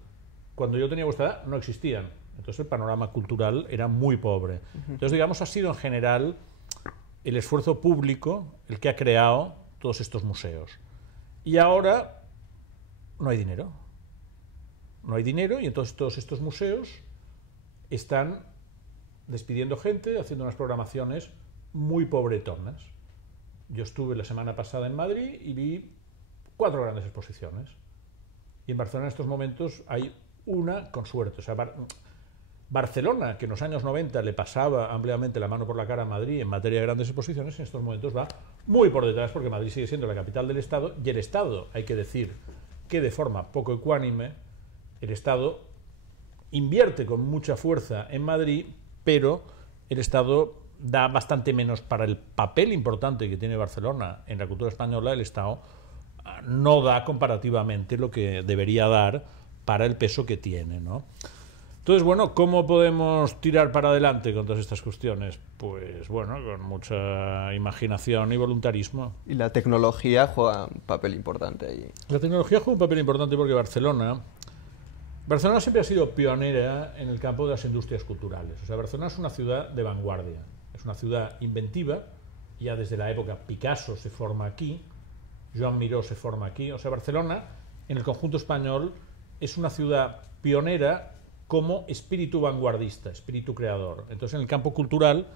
cuando yo tenía vuestra edad no existían. Entonces el panorama cultural era muy pobre. Entonces, digamos, ha sido en general el esfuerzo público el que ha creado todos estos museos. Y ahora no hay dinero. No hay dinero, y entonces todos estos museos están despidiendo gente, haciendo unas programaciones muy pobretonas. Yo estuve la semana pasada en Madrid y vi 4 grandes exposiciones. Y en Barcelona en estos momentos hay una con suerte. O sea, Barcelona, que en los años 90 le pasaba ampliamente la mano por la cara a Madrid en materia de grandes exposiciones, en estos momentos va muy por detrás, porque Madrid sigue siendo la capital del Estado, y el Estado, hay que decir que de forma poco ecuánime, el Estado invierte con mucha fuerza en Madrid, pero el Estado da bastante menos para el papel importante que tiene Barcelona en la cultura española. El Estado no da comparativamente lo que debería dar para el peso que tiene, ¿no? Entonces, bueno, ¿cómo podemos tirar para adelante con todas estas cuestiones? Pues, bueno, con mucha imaginación y voluntarismo. Y la tecnología juega un papel importante ahí. La tecnología juega un papel importante porque Barcelona siempre ha sido pionera en el campo de las industrias culturales. O sea, Barcelona es una ciudad de vanguardia, es una ciudad inventiva. Ya desde la época Picasso se forma aquí, Joan Miró se forma aquí. O sea, Barcelona, en el conjunto español, es una ciudad pionera como espíritu vanguardista, espíritu creador. Entonces, en el campo cultural,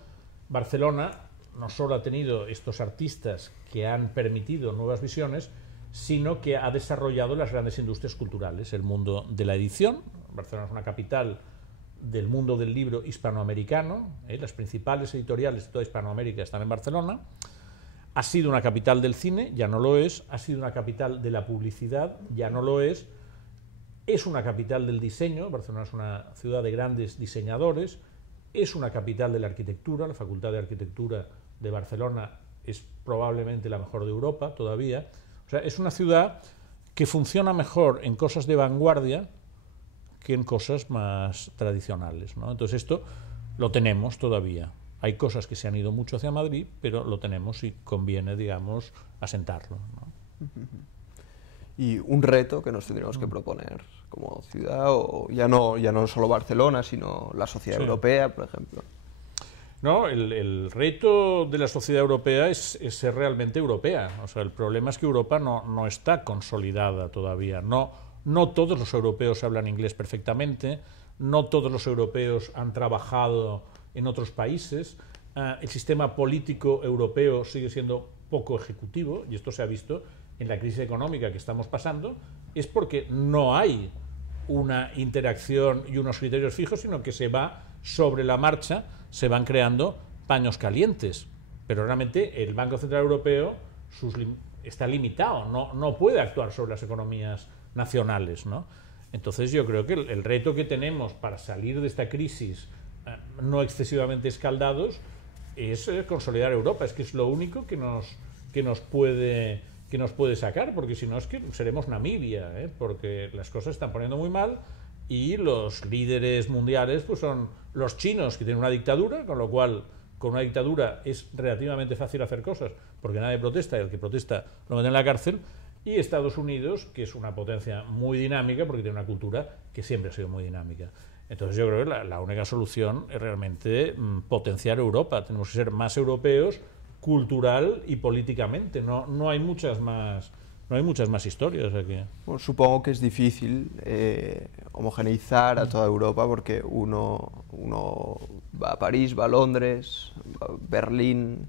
Barcelona no solo ha tenido estos artistas que han permitido nuevas visiones, sino que ha desarrollado las grandes industrias culturales, el mundo de la edición. Barcelona es una capital del mundo del libro hispanoamericano, las principales editoriales de toda Hispanoamérica están en Barcelona. Ha sido una capital del cine, ya no lo es. Ha sido una capital de la publicidad, ya no lo es. Es una capital del diseño, Barcelona es una ciudad de grandes diseñadores. Es una capital de la arquitectura, la Facultad de Arquitectura de Barcelona es probablemente la mejor de Europa todavía. O sea, es una ciudad que funciona mejor en cosas de vanguardia que en cosas más tradicionales, ¿no? Entonces esto lo tenemos todavía. Hay cosas que se han ido mucho hacia Madrid, pero lo tenemos y conviene, digamos, asentarlo, ¿no? Y un reto que nos tendríamos que proponer como ciudad, o ya no solo Barcelona, sino la sociedad europea, por ejemplo. No, el reto de la sociedad europea es ser realmente europea. O sea, el problema es que Europa no está consolidada todavía. No todos los europeos hablan inglés perfectamente, no todos los europeos han trabajado en otros países. El sistema político europeo sigue siendo poco ejecutivo, y esto se ha visto en la crisis económica que estamos pasando. Es porque no hay una interacción y unos criterios fijos, sino que se va sobre la marcha, se van creando paños calientes. Pero realmente el Banco Central Europeo está limitado, no puede actuar sobre las economías nacionales, ¿no? Entonces yo creo que el reto que tenemos para salir de esta crisis no excesivamente escaldados es consolidar Europa. Es que es lo único que nos puede sacar, porque si no es que seremos Namibia, porque las cosas se están poniendo muy mal y los líderes mundiales pues son los chinos, que tienen una dictadura, con lo cual con una dictadura es relativamente fácil hacer cosas porque nadie protesta y el que protesta lo meten en la cárcel, y Estados Unidos, que es una potencia muy dinámica porque tiene una cultura que siempre ha sido muy dinámica. Entonces yo creo que la única solución es realmente potenciar Europa. Tenemos que ser más europeos cultural y políticamente. No hay muchas más historias aquí. Bueno, supongo que es difícil homogeneizar a toda Europa, porque uno va a París, va a Londres, va a Berlín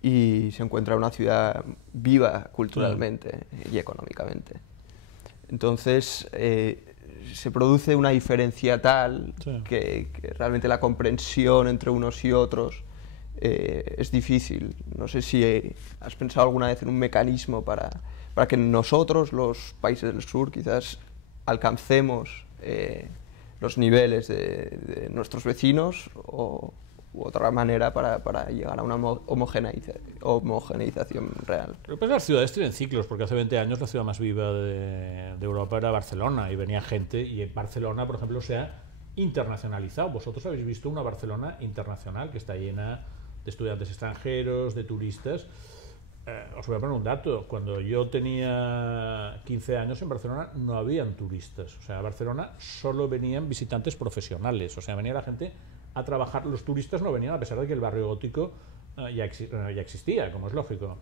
y se encuentra una ciudad viva culturalmente y económicamente. Entonces se produce una diferencia tal que realmente la comprensión entre unos y otros es difícil. No sé si has pensado alguna vez en un mecanismo para que nosotros, los países del sur, quizás alcancemos los niveles de nuestros vecinos, u otra manera para llegar a una homogeneización real. Pero pues las ciudades tienen ciclos, porque hace 20 años la ciudad más viva de Europa era Barcelona, y venía gente, y Barcelona, por ejemplo, se ha internacionalizado. Vosotros habéis visto una Barcelona internacional que está llena de estudiantes extranjeros, de turistas. Os voy a poner un dato. Cuando yo tenía 15 años en Barcelona no habían turistas. O sea, a Barcelona solo venían visitantes profesionales. O sea, venía la gente a trabajar. Los turistas no venían, a pesar de que el barrio gótico ya existía, como es lógico.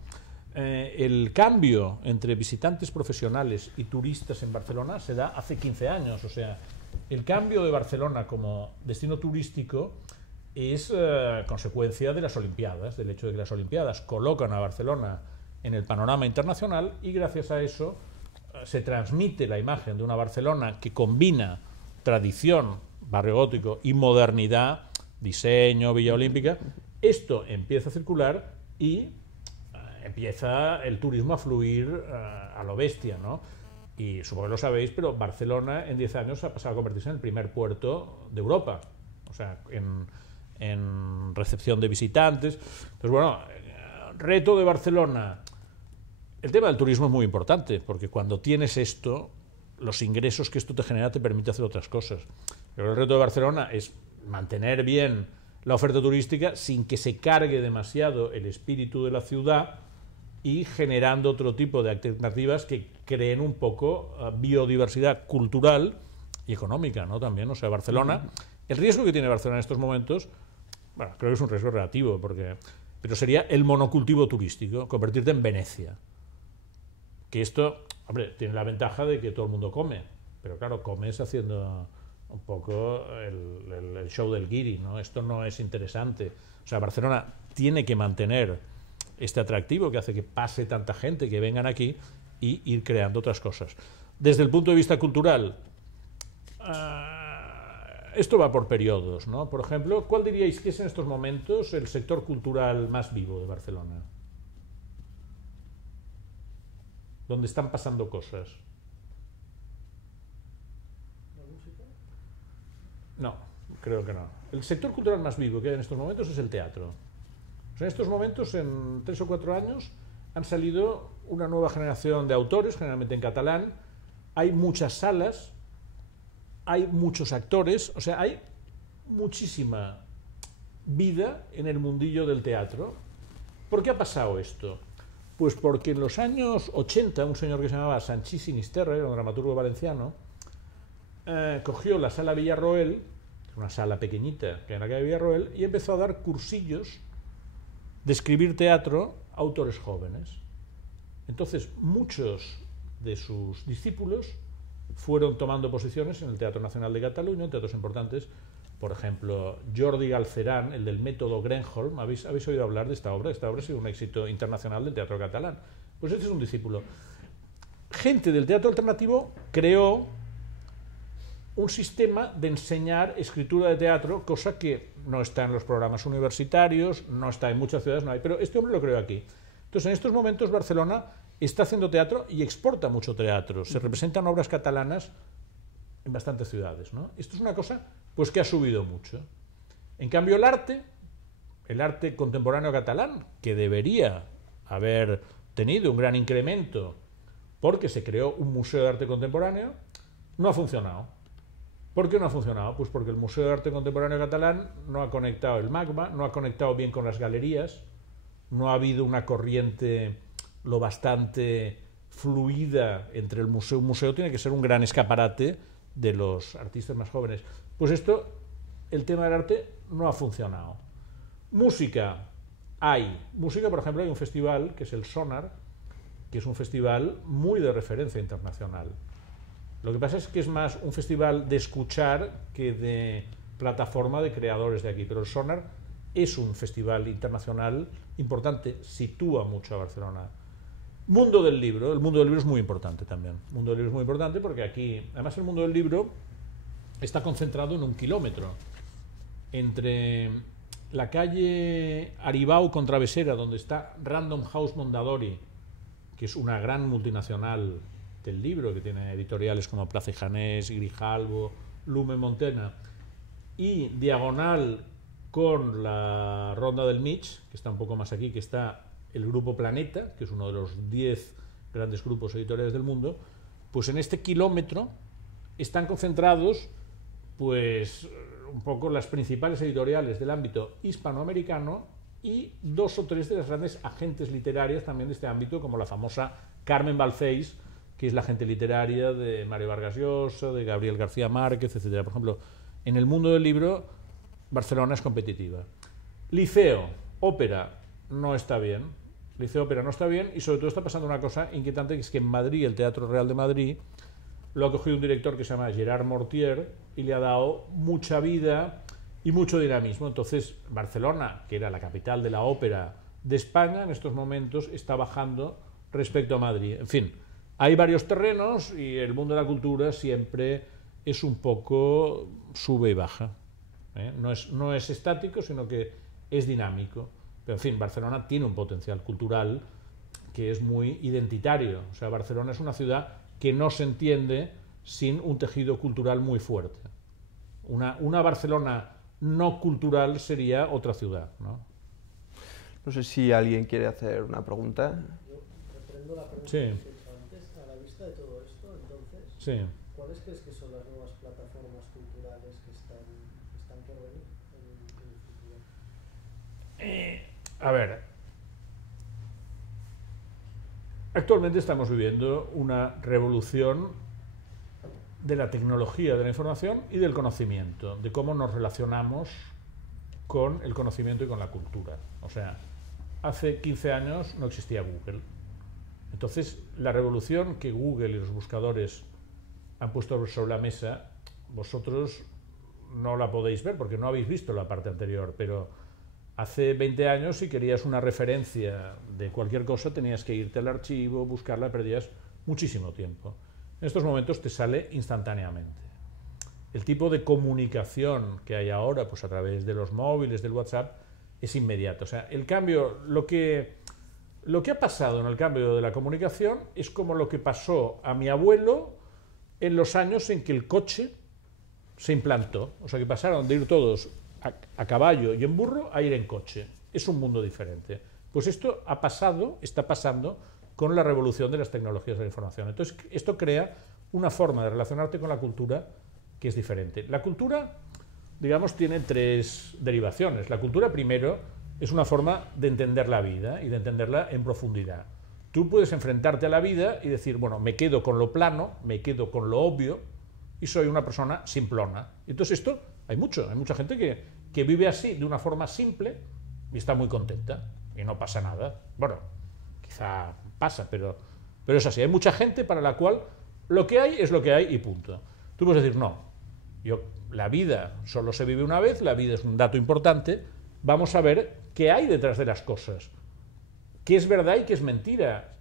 El cambio entre visitantes profesionales y turistas en Barcelona se da hace 15 años. O sea, el cambio de Barcelona como destino turístico es consecuencia de las Olimpiadas, del hecho de que las Olimpiadas colocan a Barcelona en el panorama internacional, y gracias a eso se transmite la imagen de una Barcelona que combina tradición, barrio gótico, y modernidad, diseño, Villa Olímpica. Esto empieza a circular y empieza el turismo a fluir a lo bestia, ¿no? Y supongo que lo sabéis, pero Barcelona en 10 años ha pasado a convertirse en el primer puerto de Europa. O sea, en recepción de visitantes. Entonces, bueno, reto de Barcelona. El tema del turismo es muy importante, porque cuando tienes esto, los ingresos que esto te genera te permite hacer otras cosas. Pero el reto de Barcelona es mantener bien la oferta turística sin que se cargue demasiado el espíritu de la ciudad, y generando otro tipo de alternativas que creen un poco biodiversidad cultural y económica, ¿no? También, o sea, Barcelona, el riesgo que tiene Barcelona en estos momentos, bueno, creo que es un riesgo relativo, pero sería el monocultivo turístico, convertirte en Venecia. Que esto, hombre, tiene la ventaja de que todo el mundo come, pero claro, comes haciendo un poco el show del guiri, ¿no? Esto no es interesante. O sea, Barcelona tiene que mantener este atractivo que hace que pase tanta gente, que vengan aquí, y ir creando otras cosas. Desde el punto de vista cultural, esto va por periodos, ¿no? Por ejemplo, ¿cuál diríais que es en estos momentos el sector cultural más vivo de Barcelona? ¿Dónde están pasando cosas? ¿La música? No, creo que no. El sector cultural más vivo que hay en estos momentos es el teatro. O sea, en estos momentos, en 3 o 4 años, han salido una nueva generación de autores, generalmente en catalán. Hay muchas salas, hay muchos actores, o sea, hay muchísima vida en el mundillo del teatro. ¿Por qué ha pasado esto? Pues porque en los años 80 un señor que se llamaba Sanchís Sinisterra, era un dramaturgo valenciano, cogió la sala Villarroel, una sala pequeñita que era la calle Villarroel, y empezó a dar cursillos de escribir teatro a autores jóvenes. Entonces, muchos de sus discípulos fueron tomando posiciones en el Teatro Nacional de Cataluña, en teatros importantes. Por ejemplo, Jordi Galcerán, el del método Grenholm. ¿Habéis oído hablar de esta obra? Esta obra ha sido un éxito internacional del teatro catalán. Pues este es un discípulo. Gente del teatro alternativo creó un sistema de enseñar escritura de teatro, cosa que no está en los programas universitarios, no está en muchas ciudades, no hay, pero este hombre lo creó aquí. Entonces, en estos momentos Barcelona está haciendo teatro y exporta mucho teatro. Se representan obras catalanas en bastantes ciudades, ¿no? Esto es una cosa pues que ha subido mucho. En cambio, el arte contemporáneo catalán, que debería haber tenido un gran incremento porque se creó un museo de arte contemporáneo, no ha funcionado. ¿Por qué no ha funcionado? Pues porque el Museo de Arte Contemporáneo Catalán no ha conectado el magma, no ha conectado bien con las galerías, no ha habido una corriente lo bastante fluida entre el museo. Un museo tiene que ser un gran escaparate de los artistas más jóvenes. Pues esto, el tema del arte no ha funcionado. Música, hay. Música, por ejemplo, hay un festival que es el Sonar, que es un festival muy de referencia internacional. Lo que pasa es que es más un festival de escuchar que de plataforma de creadores de aquí, pero el Sonar es un festival internacional importante, sitúa mucho a Barcelona. Mundo del libro, el mundo del libro es muy importante también. El mundo del libro es muy importante porque aquí, además el mundo del libro está concentrado en 1 kilómetro entre la calle Aribau con Travesera, donde está Random House Mondadori, que es una gran multinacional del libro, que tiene editoriales como Plaza y Janés, Grijalbo, Lume Montena, y diagonal con la Ronda del Mig, que está un poco más aquí, que está el Grupo Planeta, que es uno de los 10 grandes grupos editoriales del mundo. Pues en este kilómetro están concentrados pues un poco las principales editoriales del ámbito hispanoamericano y 2 o 3 de las grandes agentes literarias también de este ámbito, como la famosa Carmen Balcells, que es la agente literaria de Mario Vargas Llosa, de Gabriel García Márquez, etc. Por ejemplo, en el mundo del libro, Barcelona es competitiva. Liceo, ópera, no está bien. Liceo, ópera no está bien, y sobre todo está pasando una cosa inquietante, que es que en Madrid, el Teatro Real de Madrid, lo ha cogido un director que se llama Gerard Mortier y le ha dado mucha vida y mucho dinamismo. Entonces, Barcelona, que era la capital de la ópera de España, en estos momentos está bajando respecto a Madrid. En fin, hay varios terrenos y el mundo de la cultura siempre es un poco sube y baja. No es estático, sino que es dinámico. Pero, en fin, Barcelona tiene un potencial cultural que es muy identitario. O sea, Barcelona es una ciudad que no se entiende sin un tejido cultural muy fuerte. Una Barcelona no cultural sería otra ciudad, ¿no? No sé si alguien quiere hacer una pregunta. Yo reprendo la pregunta Sí. que he hecho antes. A la vista de todo esto, entonces, Sí. ¿cuáles crees que son las nuevas plataformas culturales que están por venir en el futuro? A ver, actualmente estamos viviendo una revolución de la tecnología, de la información y del conocimiento, de cómo nos relacionamos con el conocimiento y con la cultura. O sea, hace 15 años no existía Google. Entonces, la revolución que Google y los buscadores han puesto sobre la mesa, vosotros no la podéis ver porque no habéis visto la parte anterior, pero hace 20 años, si querías una referencia de cualquier cosa, tenías que irte al archivo, buscarla, perdías muchísimo tiempo. En estos momentos te sale instantáneamente. el tipo de comunicación que hay ahora, pues a través de los móviles, del WhatsApp, es inmediato. O sea, el cambio, lo que ha pasado en el cambio de la comunicación es como lo que pasó a mi abuelo en los años en que el coche se implantó. O sea, que pasaron de ir todos a caballo y en burro a ir en coche. Es un mundo diferente. Pues esto ha pasado, está pasando con la revolución de las tecnologías de la información. Entonces, esto crea una forma de relacionarte con la cultura que es diferente. La cultura, digamos, tiene tres derivaciones. La cultura, primero, es una forma de entender la vida y de entenderla en profundidad. Tú puedes enfrentarte a la vida y decir, bueno, me quedo con lo plano, me quedo con lo obvio y soy una persona simplona. Entonces esto, hay mucha gente que vive así, de una forma simple, y está muy contenta y no pasa nada. Bueno, quizá pasa, pero es así. Hay mucha gente para la cual lo que hay es lo que hay y punto. Tú puedes decir, no, la vida solo se vive una vez, la vida es un dato importante, vamos a ver qué hay detrás de las cosas, qué es verdad y qué es mentira,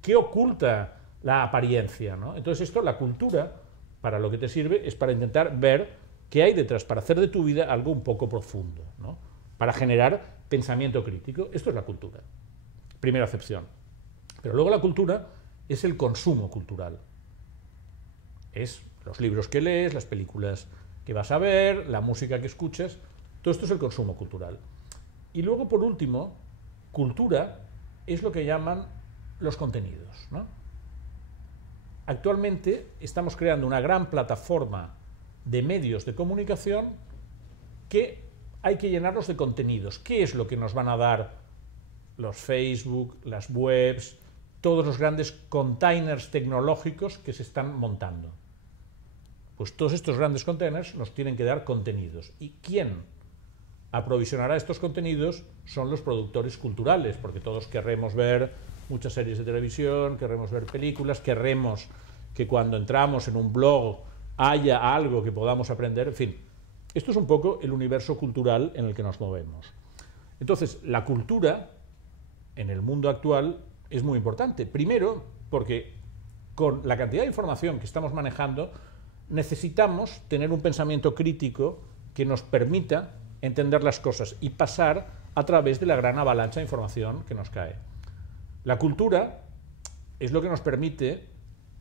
qué oculta la apariencia, ¿no? Entonces esto, la cultura, para lo que te sirve es para intentar ver qué hay detrás, para hacer de tu vida algo un poco profundo, ¿no? Para generar pensamiento crítico. Esto es la cultura, primera acepción. Pero luego la cultura es el consumo cultural. Es los libros que lees, las películas que vas a ver, la música que escuchas, todo esto es el consumo cultural. Y luego, por último, cultura es lo que llaman los contenidos, ¿no? Actualmente estamos creando una gran plataforma de medios de comunicación que hay que llenarlos de contenidos. ¿Qué es lo que nos van a dar los Facebook, las webs, todos los grandes containers tecnológicos que se están montando? Pues todos estos grandes containers nos tienen que dar contenidos. ¿Y quién aprovisionará estos contenidos? Son los productores culturales, porque todos querremos ver muchas series de televisión, querremos ver películas, querremos que cuando entramos en un blog haya algo que podamos aprender, en fin. Esto es un poco el universo cultural en el que nos movemos. Entonces, la cultura en el mundo actual es muy importante. Primero, porque con la cantidad de información que estamos manejando, necesitamos tener un pensamiento crítico que nos permita entender las cosas y pasar a través de la gran avalancha de información que nos cae. La cultura es lo que nos permite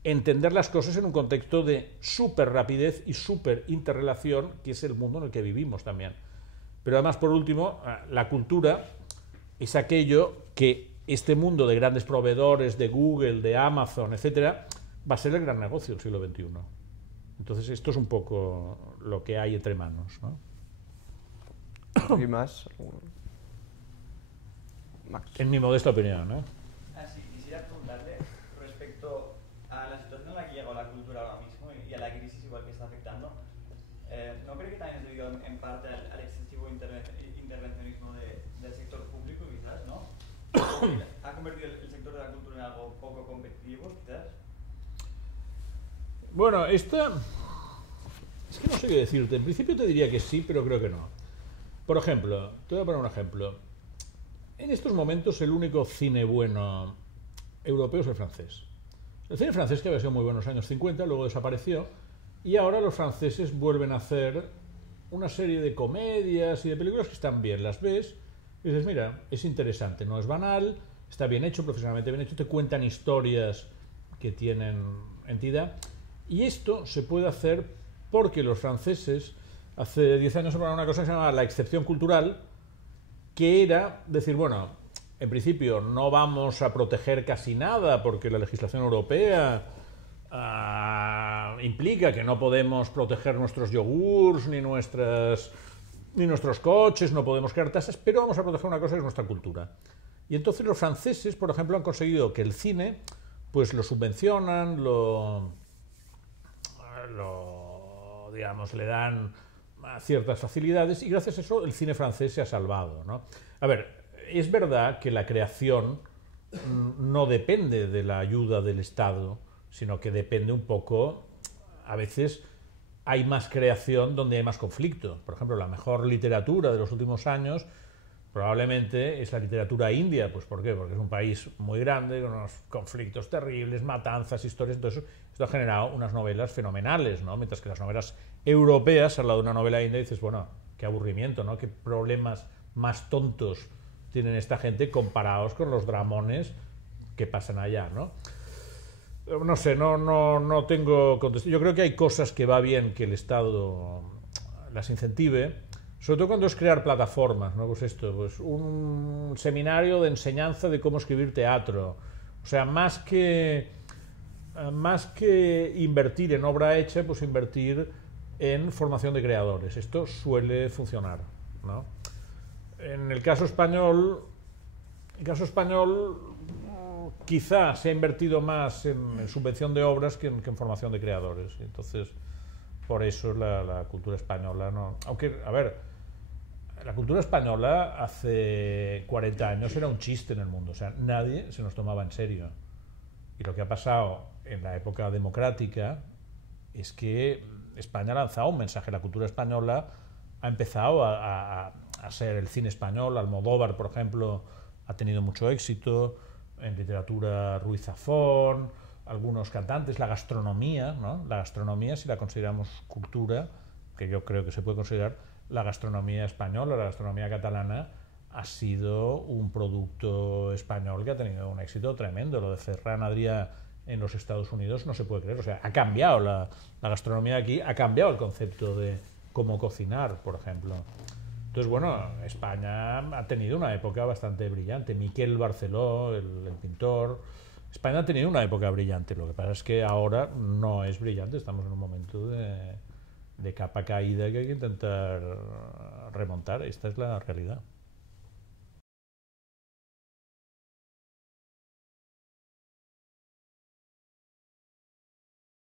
entender las cosas en un contexto de súper rapidez y súper interrelación, que es el mundo en el que vivimos también. Pero además, por último, la cultura es aquello que este mundo de grandes proveedores, de Google, de Amazon, etcétera, va a ser el gran negocio del siglo XXI. Entonces, esto es un poco lo que hay entre manos, ¿no? ¿Y más? Max. En mi modesta opinión, ¿eh? Sí, quisiera preguntarle respecto a la situación en la que llegó la cultura ahora mismo y a la crisis igual que está afectando. ¿No cree que también es debido en parte al excesivo intervencionismo del sector público, quizás, ¿no? ¿Ha convertido el sector de la cultura en algo poco competitivo, quizás? Bueno, esta... Es que no sé qué decirte. En principio te diría que sí, pero creo que no. Por ejemplo, te voy a poner un ejemplo. En estos momentos el único cine bueno europeo es el francés. El cine francés, que había sido muy bueno en los años 50, luego desapareció, y ahora los franceses vuelven a hacer una serie de comedias y de películas que están bien. Las ves y dices, mira, es interesante, no es banal, está bien hecho, profesionalmente bien hecho, te cuentan historias que tienen entidad. Y esto se puede hacer porque los franceses hace 10 años probaron una cosa que se llamaba la excepción cultural, que era decir, bueno, en principio no vamos a proteger casi nada porque la legislación europea implica que no podemos proteger nuestros yogures ni nuestros coches, no podemos crear tasas, pero vamos a proteger una cosa que es nuestra cultura. Y entonces los franceses, por ejemplo, han conseguido que el cine pues lo subvencionan, digamos, le dan ciertas facilidades y gracias a eso el cine francés se ha salvado, ¿no? A ver, es verdad que la creación no depende de la ayuda del Estado, sino que depende un poco, a veces hay más creación donde hay más conflicto. Por ejemplo, la mejor literatura de los últimos años probablemente es la literatura india. Pues ¿por qué? Porque es un país muy grande, con unos conflictos terribles, matanzas, historias. Entonces, esto ha generado unas novelas fenomenales, ¿no? Mientras que las novelas europea, se habla de una novela india y dices, bueno, qué aburrimiento, ¿no? Qué problemas más tontos tienen esta gente comparados con los dramones que pasan allá, ¿no? No sé, no tengo contestación. Yo creo que hay cosas que va bien que el Estado las incentive, sobre todo cuando es crear plataformas, ¿no? Pues esto, pues un seminario de enseñanza de cómo escribir teatro. O sea, más que invertir en obra hecha, pues invertir en formación de creadores. Esto suele funcionar, ¿no? En el caso español, quizá se ha invertido más en subvención de obras que en formación de creadores. Entonces, por eso la cultura española no... Aunque, a ver, la cultura española hace 40 años era un chiste en el mundo. O sea, nadie se nos tomaba en serio. Y lo que ha pasado en la época democrática es que España ha lanzado un mensaje. La cultura española ha empezado a ser el cine español. Almodóvar, por ejemplo, ha tenido mucho éxito. En literatura, Ruiz Zafón, algunos cantantes, la gastronomía, ¿no? La gastronomía, si la consideramos cultura, que yo creo que se puede considerar, la gastronomía española, la gastronomía catalana, ha sido un producto español que ha tenido un éxito tremendo. Lo de Ferran Adrià en los Estados Unidos no se puede creer. O sea, ha cambiado la gastronomía aquí, ha cambiado el concepto de cómo cocinar, por ejemplo. Entonces, bueno, España ha tenido una época bastante brillante. Miquel Barceló, el pintor. España ha tenido una época brillante. Lo que pasa es que ahora no es brillante. Estamos en un momento de capa caída que hay que intentar remontar. Esta es la realidad.